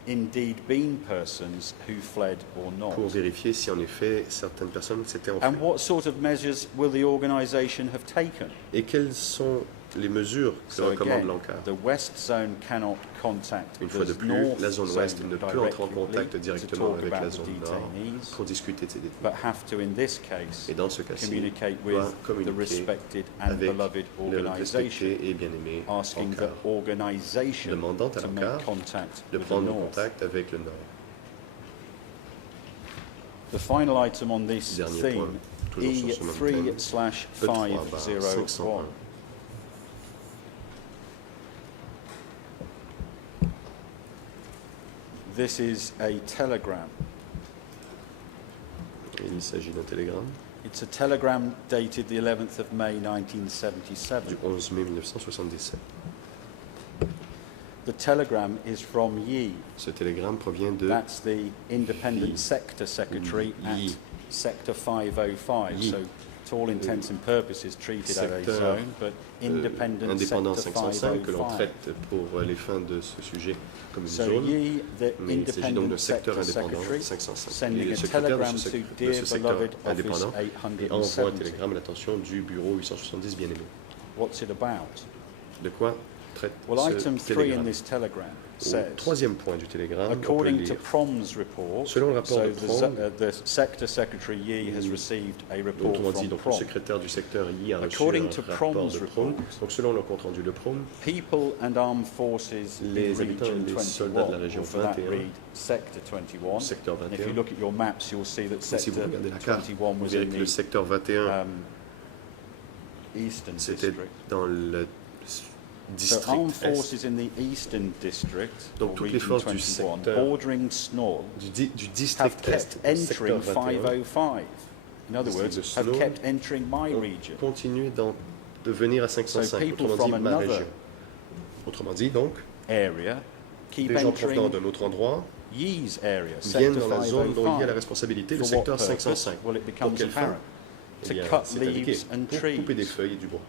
indeed been persons who fled or not. pour vérifier si en effet certaines personnes s'étaient And enfuies. what sort of measures will the organisation have taken? Et quelles sont les mesures que So recommande again, l'Ankar? the West Zone cannot contact Une the fois de plus, North la zone ouest Zone ne peut entrer en directly contact to directement talk avec about la the zone nord detainees, pour discuter de ces détenus. but have to, in this case, Et dans ce cas-ci, communicate doit with the communiquer respected and avec beloved le organisation, respecté et bien-aimé asking the Ankar, organisation demandant à to l'Ankar make contact de with the prendre North. contact avec le Nord. The final item on this Dernier theme, point, toujours sur ce même thème, E3/501. E3/501. This is a telegram. Et il s'agit d'un télégramme It's a telegram dated the 11th of May du 1977. 11 mai 1977. The telegram is from Yi. Ce télégramme provient de That's the Independent Yi. Sector Secretary Yi. at Sector 505. Yi. So, to all intents and purposes, treated as a Secteur, zone, but Independent indépendant Sector 505 que l'on 505. traite pour les fins de ce sujet comme une So zone. Yi, the Mais il s'agit donc d'un Independent secteur Sector indépendant Secretary, 505. Il sending est le a secrétaire telegram de ce, to de dear ce secteur beloved Office indépendant et envoie un 870. télégramme à l'attention du bureau 870 bien-aimé. What's it about? De quoi traite Well, ce item 3 in télégramme? this telegram Au says, troisième point du télégramme, on peut according to lire Prom's report, Selon le rapport so de Prom, the Sector Secretary Yi has received a report autrement dit, from donc le Prom. secrétaire du secteur I a reçu According un to rapport Prom's de Prom. report, Donc selon le compte rendu de Prom, People and armed forces in les habitants Region et les soldats de la 21, région or for that 21, read Sector 21. secteur And if you 21. look at your maps, you'll see that Et si vous Sector regardez la carte, 21 vous was verrez in que le the secteur 21, Eastern c'était District. dans le So armed district est, forces in the Eastern District, Donc or toutes les Region forces du 21, secteur bordering Snow, du have district kept est, secteur entering 21, 505. In other District words, de have Snow, kept entering my ont region. continué de venir à So 505, people autrement dit from ma another région. Autrement dit, donc, Area keep des gens provenant entering d'un autre endroit Yi's area, viennent Sector dans la zone dont il y a la 505. responsabilité, le For what secteur purpose? 505. Well, it Pour becomes quelle fin? apparent. Eh To bien, cut c'est indiqué, leaves and pour couper des trees feuilles et du bois,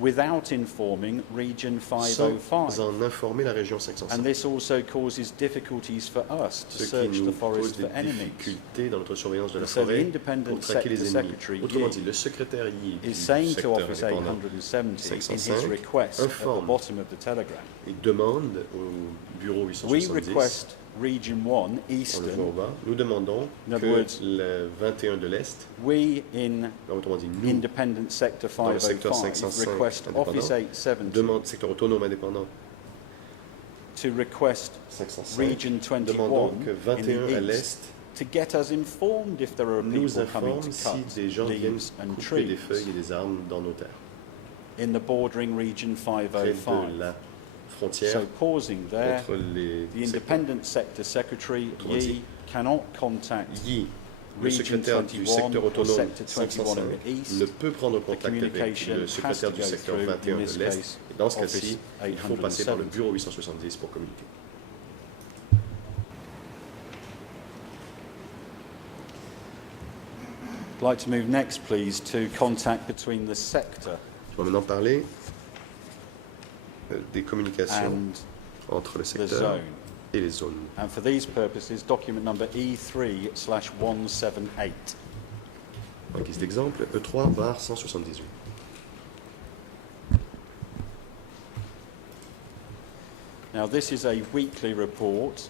without informing Region sans 505. en informer la région And 505. this also causes difficulties for us to Ce qui search the nous pose forest des for enemies. difficultés dans notre surveillance de la So the forêt pour Independent traquer les Sector ennemis. Secretary Autrement Yi dit, le secrétaire Yi du is saying to secteur Office indépendant 870 in his 505 request at the informe bottom of the telegram, et demande au bureau we 870, request Region 1 on le voit au Eastern, bas, nous demandons In other que words, le 21 de l'Est, we in autrement dit nous, Independent Sector dans le secteur 505 505 request Office indépendant, 870 demande secteur autonome indépendant to request 505, Region demandons 21 que in 21 the à east l'Est to get us informed if there are nous people coming informe to si cut des gens viennent leaves and couper des trees feuilles et des arbres dans nos terres, in the bordering Region près 505. de la frontière So pausing there, entre les the Independent Sector Secretary Autrement Yi dit, cannot contact Yi, le Region secrétaire du 21 secteur or autonome Sector 21 505 in the east. ne peut prendre The contact avec communication le has secrétaire to du go secteur through, 21 in de this l'Est. case, Et dans ce Office cas-ci, il faut passer par le 870. bureau 870 pour communiquer. I'd like to move next, please, to contact between the sector Je vais maintenant parler des communications and entre le the secteur zone. et les zones. And for these purposes, document number E3/178. En guise d'exemple, E3/178. Now, this is a weekly report.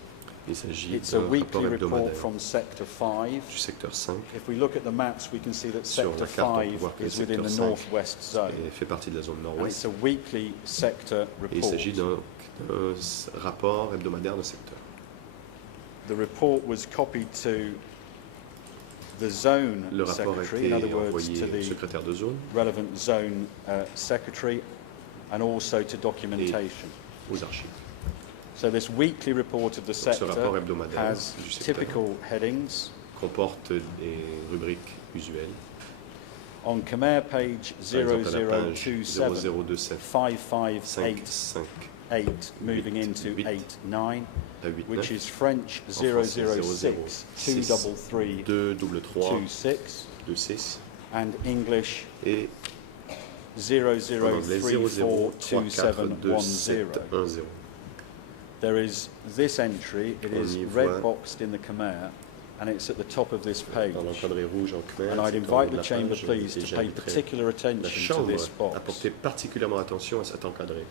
Il s'agit It's a d'un weekly rapport report hebdomadaire from Sector 5. du secteur 5 If we look at the maps, we can see that Sur Sector la carte, on peut 5 voir que le is within the secteur 5 northwest zone. et fait partie de la zone And it's nord-ouest. a weekly sector Et il report. s'agit d'un rapport hebdomadaire de secteur. The report was copied to the zone Le rapport a secretary, été in other words, envoyé to au the secrétaire de zone, relevant zone secretary, and also to documentation. aux archives. So this weekly report of the Ce rapport sector hebdomadaire has du secteur typical headings. comporte des rubriques usuelles. On Khmer page Par exemple, à la page 0027 0027 558 558 moving into 8, 89, à 8 which 9, is French en français 006 233 2 double 3 26 2 6 and English et en anglais 0034 00342710. 2710. There is this entry, it On is y red voit- boxed in the Khmer, and it's at the top of this page. Dans l'encadré rouge en khmer, And I'd c'est en haut invite de the la chamber, page, please, et to pay j'inviterai particular la attention to chambre this à box. porter particulièrement attention à cet encadré.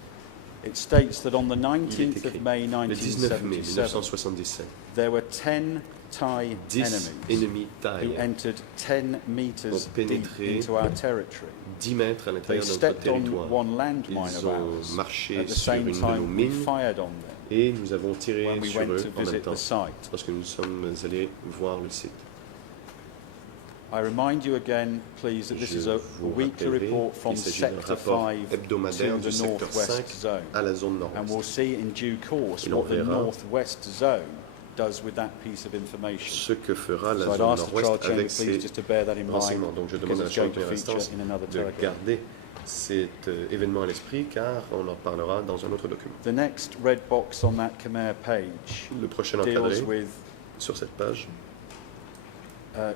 It states that on the Il est 19th écrit, of May le 19 mai 1977, 1977, there were 10 Thai 10 enemies ennemis who thaïs entered 10 meters ont deep pénétré into our territory. 10 mètres à They l'intérieur de notre stepped on territoire. one landmine Ils of ont ours. marché At the sur same une de nos time, we mines fired on them et nous avons tiré when we sur went eux to en même visit temps the site. lorsque nous sommes allés voir le site. I remind you again, please, that this Je is a vous weekly rappellerai report from qu'il s'agit d'un Sector rapport 5 to hebdomadaire the du secteur northwest 5 zone. à la zone And we'll nord-ouest. see in due course Et l'on what the verra northwest zone does with that piece of information. Ce que fera la So I'd zone ask the trial nord-ouest chamber, avec please, ces just to bear that in mind, renseignements. Donc je demande because à la it's Chambre going de to feature instance in another de telegram. garder cet événement à l'esprit car on en parlera dans un autre document. The next red box on that Khmer page Le prochain deals encadré with, sur cette page,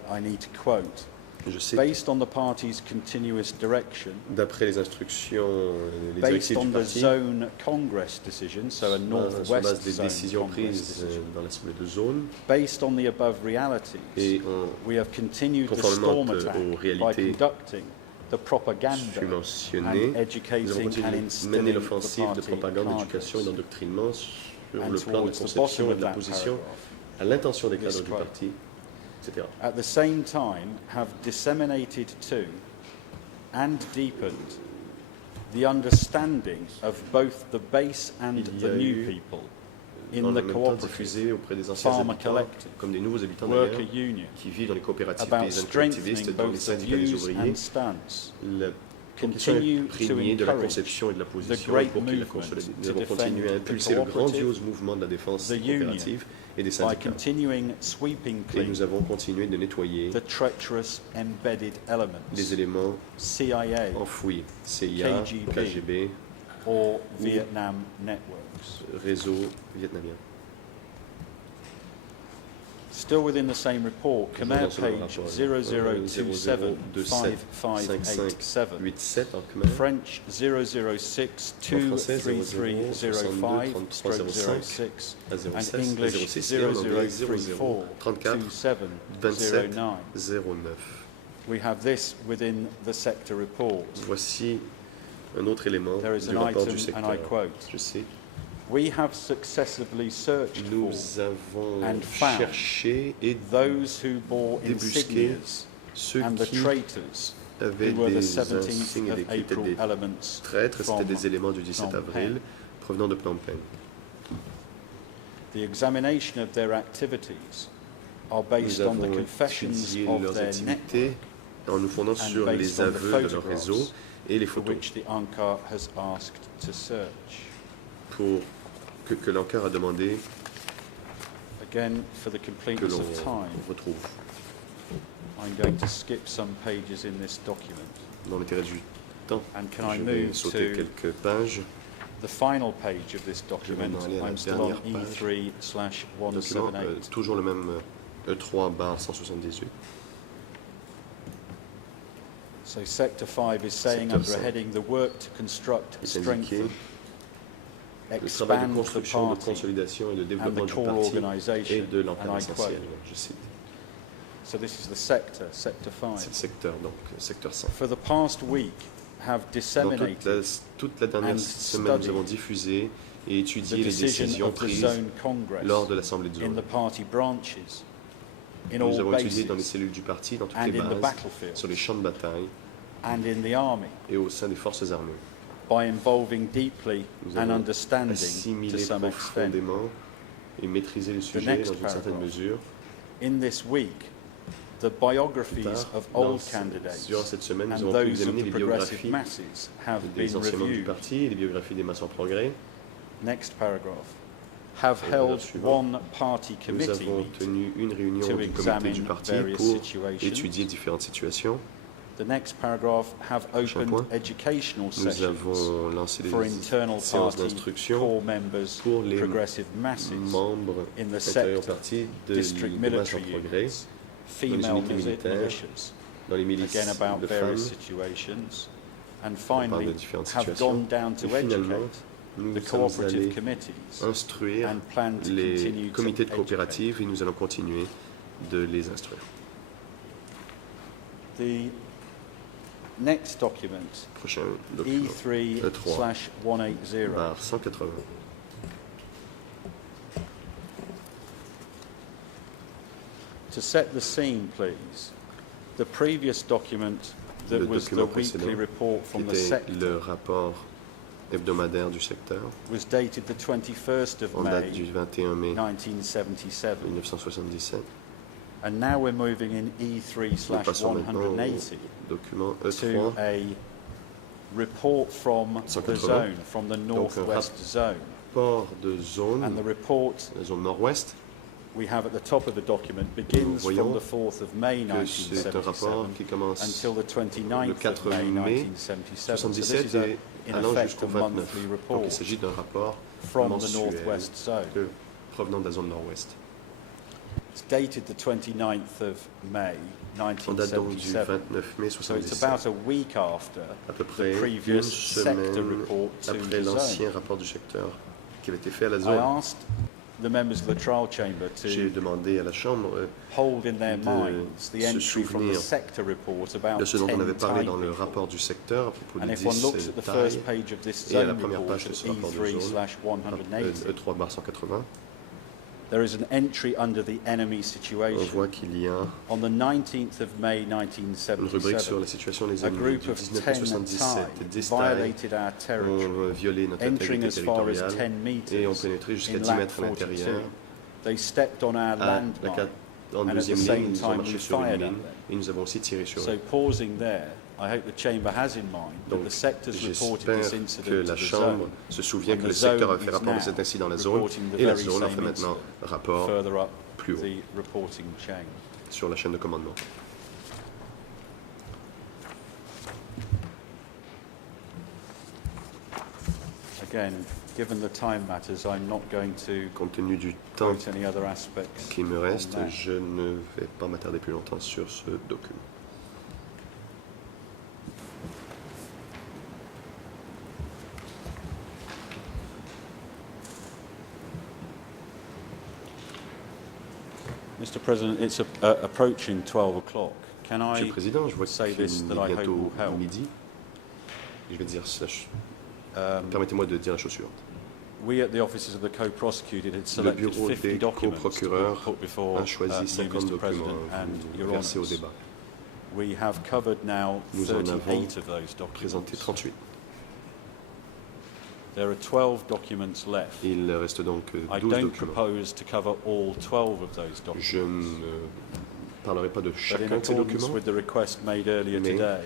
I need to quote, je cite, based on the party's continuous direction, d'après les instructions, les based directives on du the parti, Zone Congress decision, so a sur base Northwest des Zone décisions Congress prises decision, dans l'Assemblée de zone based on the above realities, et en we have continued the conformément storm attack aux by réalités conducting the propaganda suis mentionné, and nous avons educating and continué de mener instilling the l'offensive de party propagande, cadres. d'éducation et d'endoctrinement sur And le plan de towards the conception bottom et of de la that position paragraph, à l'intention des this cadres du quote. parti, etc. at the same time have disseminated to and deepened the understanding of both the base and Il y a the new eu, people En in the même temps cooperative diffusé auprès des anciens farmer habitants, collective comme des nouveaux habitants worker d'ailleurs, union qui vivent dans les coopératives about paysannes strengthening collectivistes, dans les both the syndicats des views ouvriers, and stance, la continue condition to imprégnée de la encourage conception et de la position great et pour qu'il la movement consolide. Nous to avons defend continué à the impulser le cooperative, grandiose mouvement de la défense the union, coopérative et des by syndicats. continuing sweeping Et clean nous avons continué de nettoyer the treacherous embedded elements, les éléments CIA enfouis, CIA, KGB, KGB, or Vietnam networks. réseau vietnamien. Still within the same report, Khmer Dans ce même page rapport, 00275587, 87 en Khmer, French 006 23305 06 à and 06, English 06 et en anglais 0034 34 27 2709. 09. We have this within the sector report. Voici un autre élément There is du an rapport du item, and I secteur. quote, Je cite, we have successively searched for nous avons and found cherché et those who bore débusqué insignias ceux and the qui traitors avaient who were the des 17th insignes et of qui étaient April des elements traîtres, c'était from des éléments du 17 Phnom avril Penh. provenant de Phnom Penh. The examination of their activities are based Nous on the avons confessions étudié of leurs their activités network en nous fondant sur based les on the aveux de leur photographs réseau et les for photos which the ANCAR has asked to search. pour que l'enquête a demandé Again, for the que completeness l'on of time, retrouve. I'm going to skip some pages in this document. Dans l'intérêt du temps, And can I je vais move sauter to quelques pages. the final page of this document? aller à la I'm still on dernière page. Document, E3/178. toujours le même E3/178. So Sector 5 is saying Secteur under a 5. heading, the work to construct, Il est indiqué strengthen Le travail de expand the construction, de party consolidation et de and développement the du core parti et organisation. de l'empire And I essentiel. quote, Je cite. so this is the sector C'est 5. le secteur, donc secteur 5. For the past week, have Dans disseminated toute la dernière and semaine, nous studied avons diffusé et the étudié les decision décisions of the prises zone congress lors de l'Assemblée de in zone. the party branches, in Nous all avons étudié dans les bases, cellules du parti, dans toutes and les in the bases, sur les battlefield, champs de bataille and in the army, et au sein des forces armées. by involving deeply Nous and avons understanding to assimilé some extent. profondément et maîtrisé le sujet next dans une certaine paragraph. mesure. In this week, the biographies Tard, of dans old ce- candidates durant cette semaine, nous and avons pu those of examiner the les progressive biographies masses have des been anciens membres du reviewed. parti et les biographies des maçons progrès. Next paragraph. Have Paragraphe held suivant. one party Nous committee avons meeting. tenu une réunion to du comité examine du parti various pour situations. étudier différentes situations. The next paragraph. Have Prochain opened point. educational Nous sessions avons lancé des for internal séances party d'instruction core members, pour les progressive masses, membres in the intérieurs au sector, parti de district des maçons military progrès, units, female unités militaires, militias, dans les milices again about de various femmes. situations, and On parle de finally différentes have situations. gone down to Et finalement, educate nous the sommes cooperative allés committees instruire and plan to les continue to comités de educate. coopérative et nous allons continuer de les instruire. The next document, Prochain document, E3/180, barre 180. to set the scene, please. The previous document that Le was the document weekly précédent, report qui from the était sector, le rapport hebdomadaire du secteur, was dated the 21st of en date du May 21 mai 1977. 1977. And now we're moving in Nous passons maintenant au E3/180 document to E3, a report from the 180. zone, from the northwest zone. port de And the zone, report la zone nord-ouest, we have at the top of the document begins from voyons the 4th of May que c'est un rapport 1977 qui commence until the le 29th 4 of May mai 1977. So this 77 is a, et in allant effect jusqu'au a 29. monthly Donc report il s'agit d'un rapport from the mensuel northwest zone. provenant de la zone nord-ouest. It's dated the 29th of May En date donc du 1977. 29 mai So it's 77, about a week after à peu the près une previous sector semaine report to après the l'ancien zone. rapport du secteur qui avait été fait à la I zone. asked the members of the trial chamber J'ai to demandé à la Chambre hold in their de minds the se entry from the souvenir sector report about de ce dont on 10 avait parlé time dans le before. rapport du secteur à propos And de if one 10 looks at the tailles first page of this et à la zone première report page at de ce rapport de zone, E3/180, E3 barre 180, there is an entry under the enemy on situation. voit qu'il y a On the 19th of May une rubrique sur 1977, la situation des a ennemis group du of 10 1977. Thai 10 tailles violated our territory, ont violé notre entering intégrité as far as territoriale 10 et ont meters pénétré jusqu'à in 10 lap mètres à 42. l'intérieur. They stepped on our À la landmine, en and at the deuxième same ligne, ils ont time marché we sur une fired at mine them. et nous avons aussi tiré sur So eux. pausing there, I hope the chamber has in mind that Donc the sectors reported j'espère this que incident to la the Chambre zone, se souvient and que the le secteur a zone fait is rapport de now cet incident à la zone reporting the et la very zone en same fait maintenant incident rapport further up plus haut the reporting chain. sur la chaîne de commandement. Again, given the time matters, I'm not going to Compte tenu du temps quote any other aspects qui me reste, on that. je ne vais pas m'attarder plus longtemps sur ce document. Mr. President, it's approaching 12 o'clock. Can Monsieur le I Président, je vois say qu'il this est that I hope bientôt will help? midi. Je vais dire ça. Permettez-moi de dire la chose suivante. We at the offices of the co-prosecuted had Le selected bureau 50 des documents to be coprocureurs put before a choisi you, 50 Mr. documents President, and Your versés au Honours. débat. We have covered now Nous en 38 avons of those Présenté documents. 38. There are 12 documents left. Il reste donc I 12 don't documents. propose to cover all 12 of those Je documents. ne parlerai pas de But in chacun de ces accordance documents, with the request made earlier Mais today,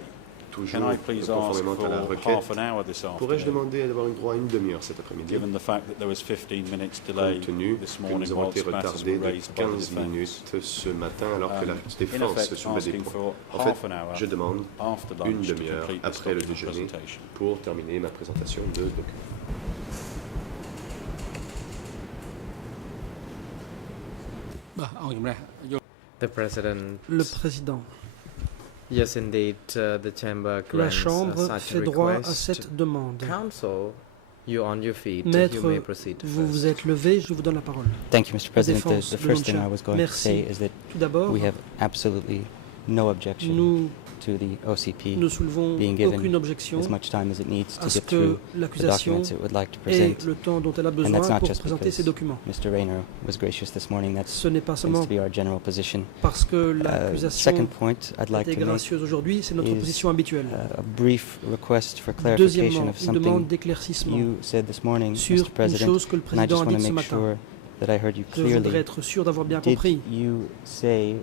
toujours can I please ask conformément à la for requête. half an hour this Pourrais-je afternoon, demander d'avoir une droit à une demi-heure cet après-midi, given the fact that there was 15 minutes delay compte tenu this que morning nous avons été whilst matters retardés were de raised by the 15 defence? minutes ce matin alors que la In défense effect, soulevait des asking points. for En fait, half an hour je demande after une lunch to demi-heure complete this après le document déjeuner presentation. pour terminer ma présentation de document. The President. Le président. Yes, indeed, the chamber La grants Chambre such fait droit à request. cette demande. Council You're on your feet. Maître, You may proceed vous first. vous êtes levé, je vous donne la parole. Thank you, Mr. President. défense The de first thing Luncia. I was going to Merci. say is that Tout d'abord, we have absolutely no objection nous to the OCP ne soulevons being given aucune objection as much time as it needs to à ce get through que the l'accusation documents it would like to ait present. le temps dont elle a And besoin that's not pour just présenter ses because documents. Mr. Rayner was gracious this morning. That Ce n'est pas seems seulement to be our general position. parce que Second l'accusation point I'd like était to make gracieuse aujourd'hui, c'est notre is, position habituelle. a brief request for clarification Deuxièmement, of une demande something d'éclaircissement you said this morning, sur Mr. une President. chose que le And I président just a want dit to ce make matin. sure that I heard you Je voudrais clearly. être sûr d'avoir bien Did compris. you say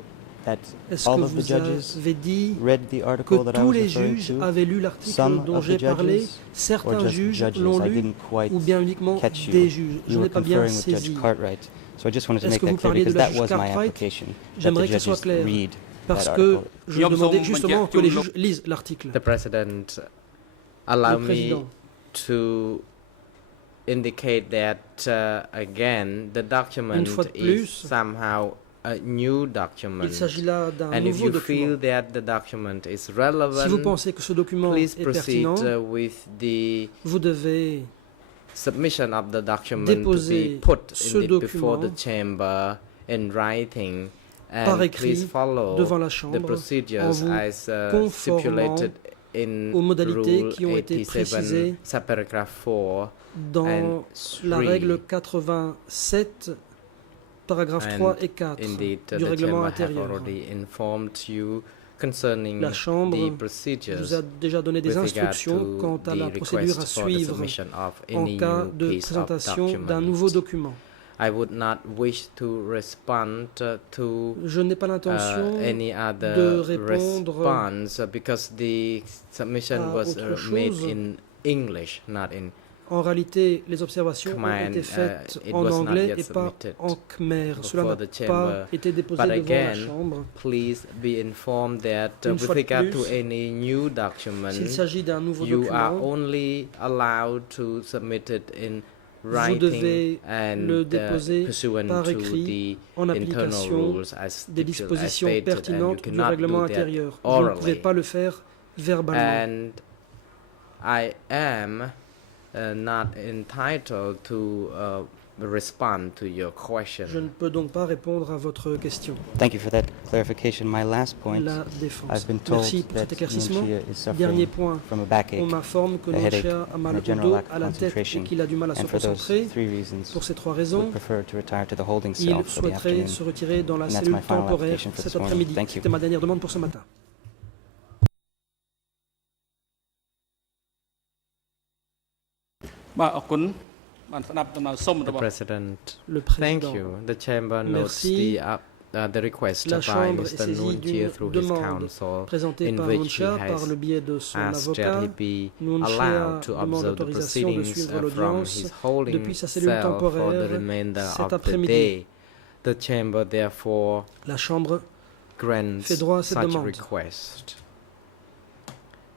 that Est-ce all que of the vous judges avez dit read the que article that I tous was les referring juges to? avaient lu l'article Some dont of j'ai the parlé? judges, or Certains just juges judges? l'ont I lu didn't quite ou bien uniquement catch you. des juges. Je You n'ai were pas bien conferring with Judge saisi. Cartwright. So I just wanted to Est-ce make que that vous clear parliez de because la that juge was my Cartwright? application. That J'aimerais the que ce soit judges clair. read Parce that que article. je demandais justement que les juges lisent l'article. The President, allow Le me président, to indicate that again the document Une fois de is plus, somehow a new document. il s'agit là d'un And if nouveau you feel document. that the document is Si vous relevant, pensez que ce document please est proceed pertinent, with the vous devez submission of the document to be déposer put ce before the document chamber in writing, par and écrit please follow devant la the Chambre procedures vous as conformant stipulated in aux modalités Rule qui ont été 87, précisées subparagraph 4 dans and la 3. règle 87, paragraphes 3 et 4 Indeed, du the règlement chamber have intérieur. already informed you concerning La Chambre the vous procedures a déjà donné des with regard instructions to quant à la the procédure à request for the suivre submission of en any cas new de piece of présentation d'un document. nouveau document. I would not wish to respond to Je n'ai pas l'intention any de other répondre response because the submission à was autre made chose. in English, not in En réalité, les observations ont Khmer, été faites it en was not anglais yet et pas submitted en khmer. Cela before n'a the chamber. pas été déposé But devant la again, Chambre. please be informed that Une with fois de regard to plus, any new document, S'il s'agit d'un nouveau you are document, only allowed to submit it in vous writing devez and le déposer pursuant par to écrit the en internal application rules as des dispositions stated, and you pertinentes du cannot règlement do that intérieur. Vous ne pouvez orally. pas le faire verbalement. And I am not entitled to respond to your question. Je ne peux donc pas répondre à votre question. Thank you for that clarification. My last point, La défense. I've been told Merci pour that cet éclaircissement. Nunchia is Dernier suffering point. from a On backache, m'informe que a headache, Nunchia a mal and a au general dos, lack of à la tête et concentration. qu'il a du mal à se and for those concentrer. three reasons, Pour ces trois would raisons, prefer to retire to the holding il cell for the souhaiterait afternoon. se retirer dans la And that's cellule my final temporaire application for cet this morning. après-midi. Thank you. C'était ma dernière demande pour ce matin. The President, Le thank président. you. The chamber notes Merci. the request La by Chambre est Mr. saisie Nunchia d'une through his demande counsel présentée in par which he Nunchia par has le biais de son asked that avocat. he be Nunchia allowed to demande observe the l'autorisation de proceedings suivre from l'audience his holding depuis sa cellule cell for the temporaire remainder cet of the après-midi. day. The chamber therefore La Chambre grants fait droit à cette such demande. request.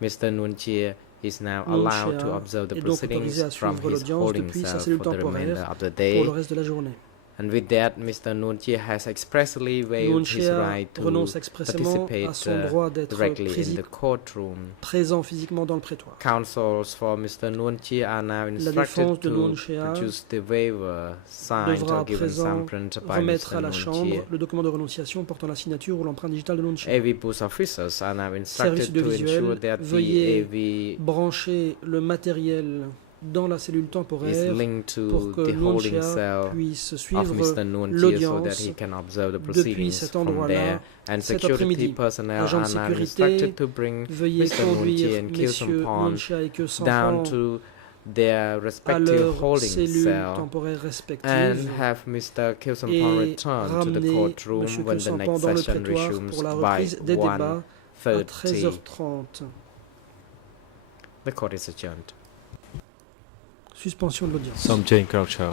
Mr. Nunchia is now allowed to Nunchia observe the est donc proceedings autorisé à from suivre his l'audience holding depuis sa cell cellule for the remainder temporaire of the pour day. le reste de la journée. And with that, Mr. Nunchia has expressly waived his Nunchia right to renonce expressément à participate son droit d'être directly in the courtroom. présent physiquement dans le prétoire. Counsels for Mr. Nunchia are now La instructed défense de to Nunchia produce the waiver signed devra or à given présent thumbprint by remettre Mr. à la Chambre Nunchia. le document de renonciation portant la signature ou l'empreinte digitale de Nunchia. AV Booth officers are now instructed Service to ensure audiovisuel, that the veuillez AV brancher le matériel dans la cellule is temporaire linked pour to que the holding Nunchia cell puisse of suivre Mr. Nunchia so that l'audience he can observe the depuis proceedings cet from endroit-là there. And cet security après-midi. personnel Agents de are now sécurité, instructed to bring Veuillez Mr. Nunchia conduire and messieurs Kilsampon Nunchia et down Kilsampon to their à respective leur holding cellule cell temporaire and respective have Mr. Kilsampon et return to the ramener courtroom M. when the Kilsampon next dans le session prétoire resumes pour la by reprise des débats à 1:30. 13h30. The court is adjourned. Suspension de l'audience. Som Jane Croucher.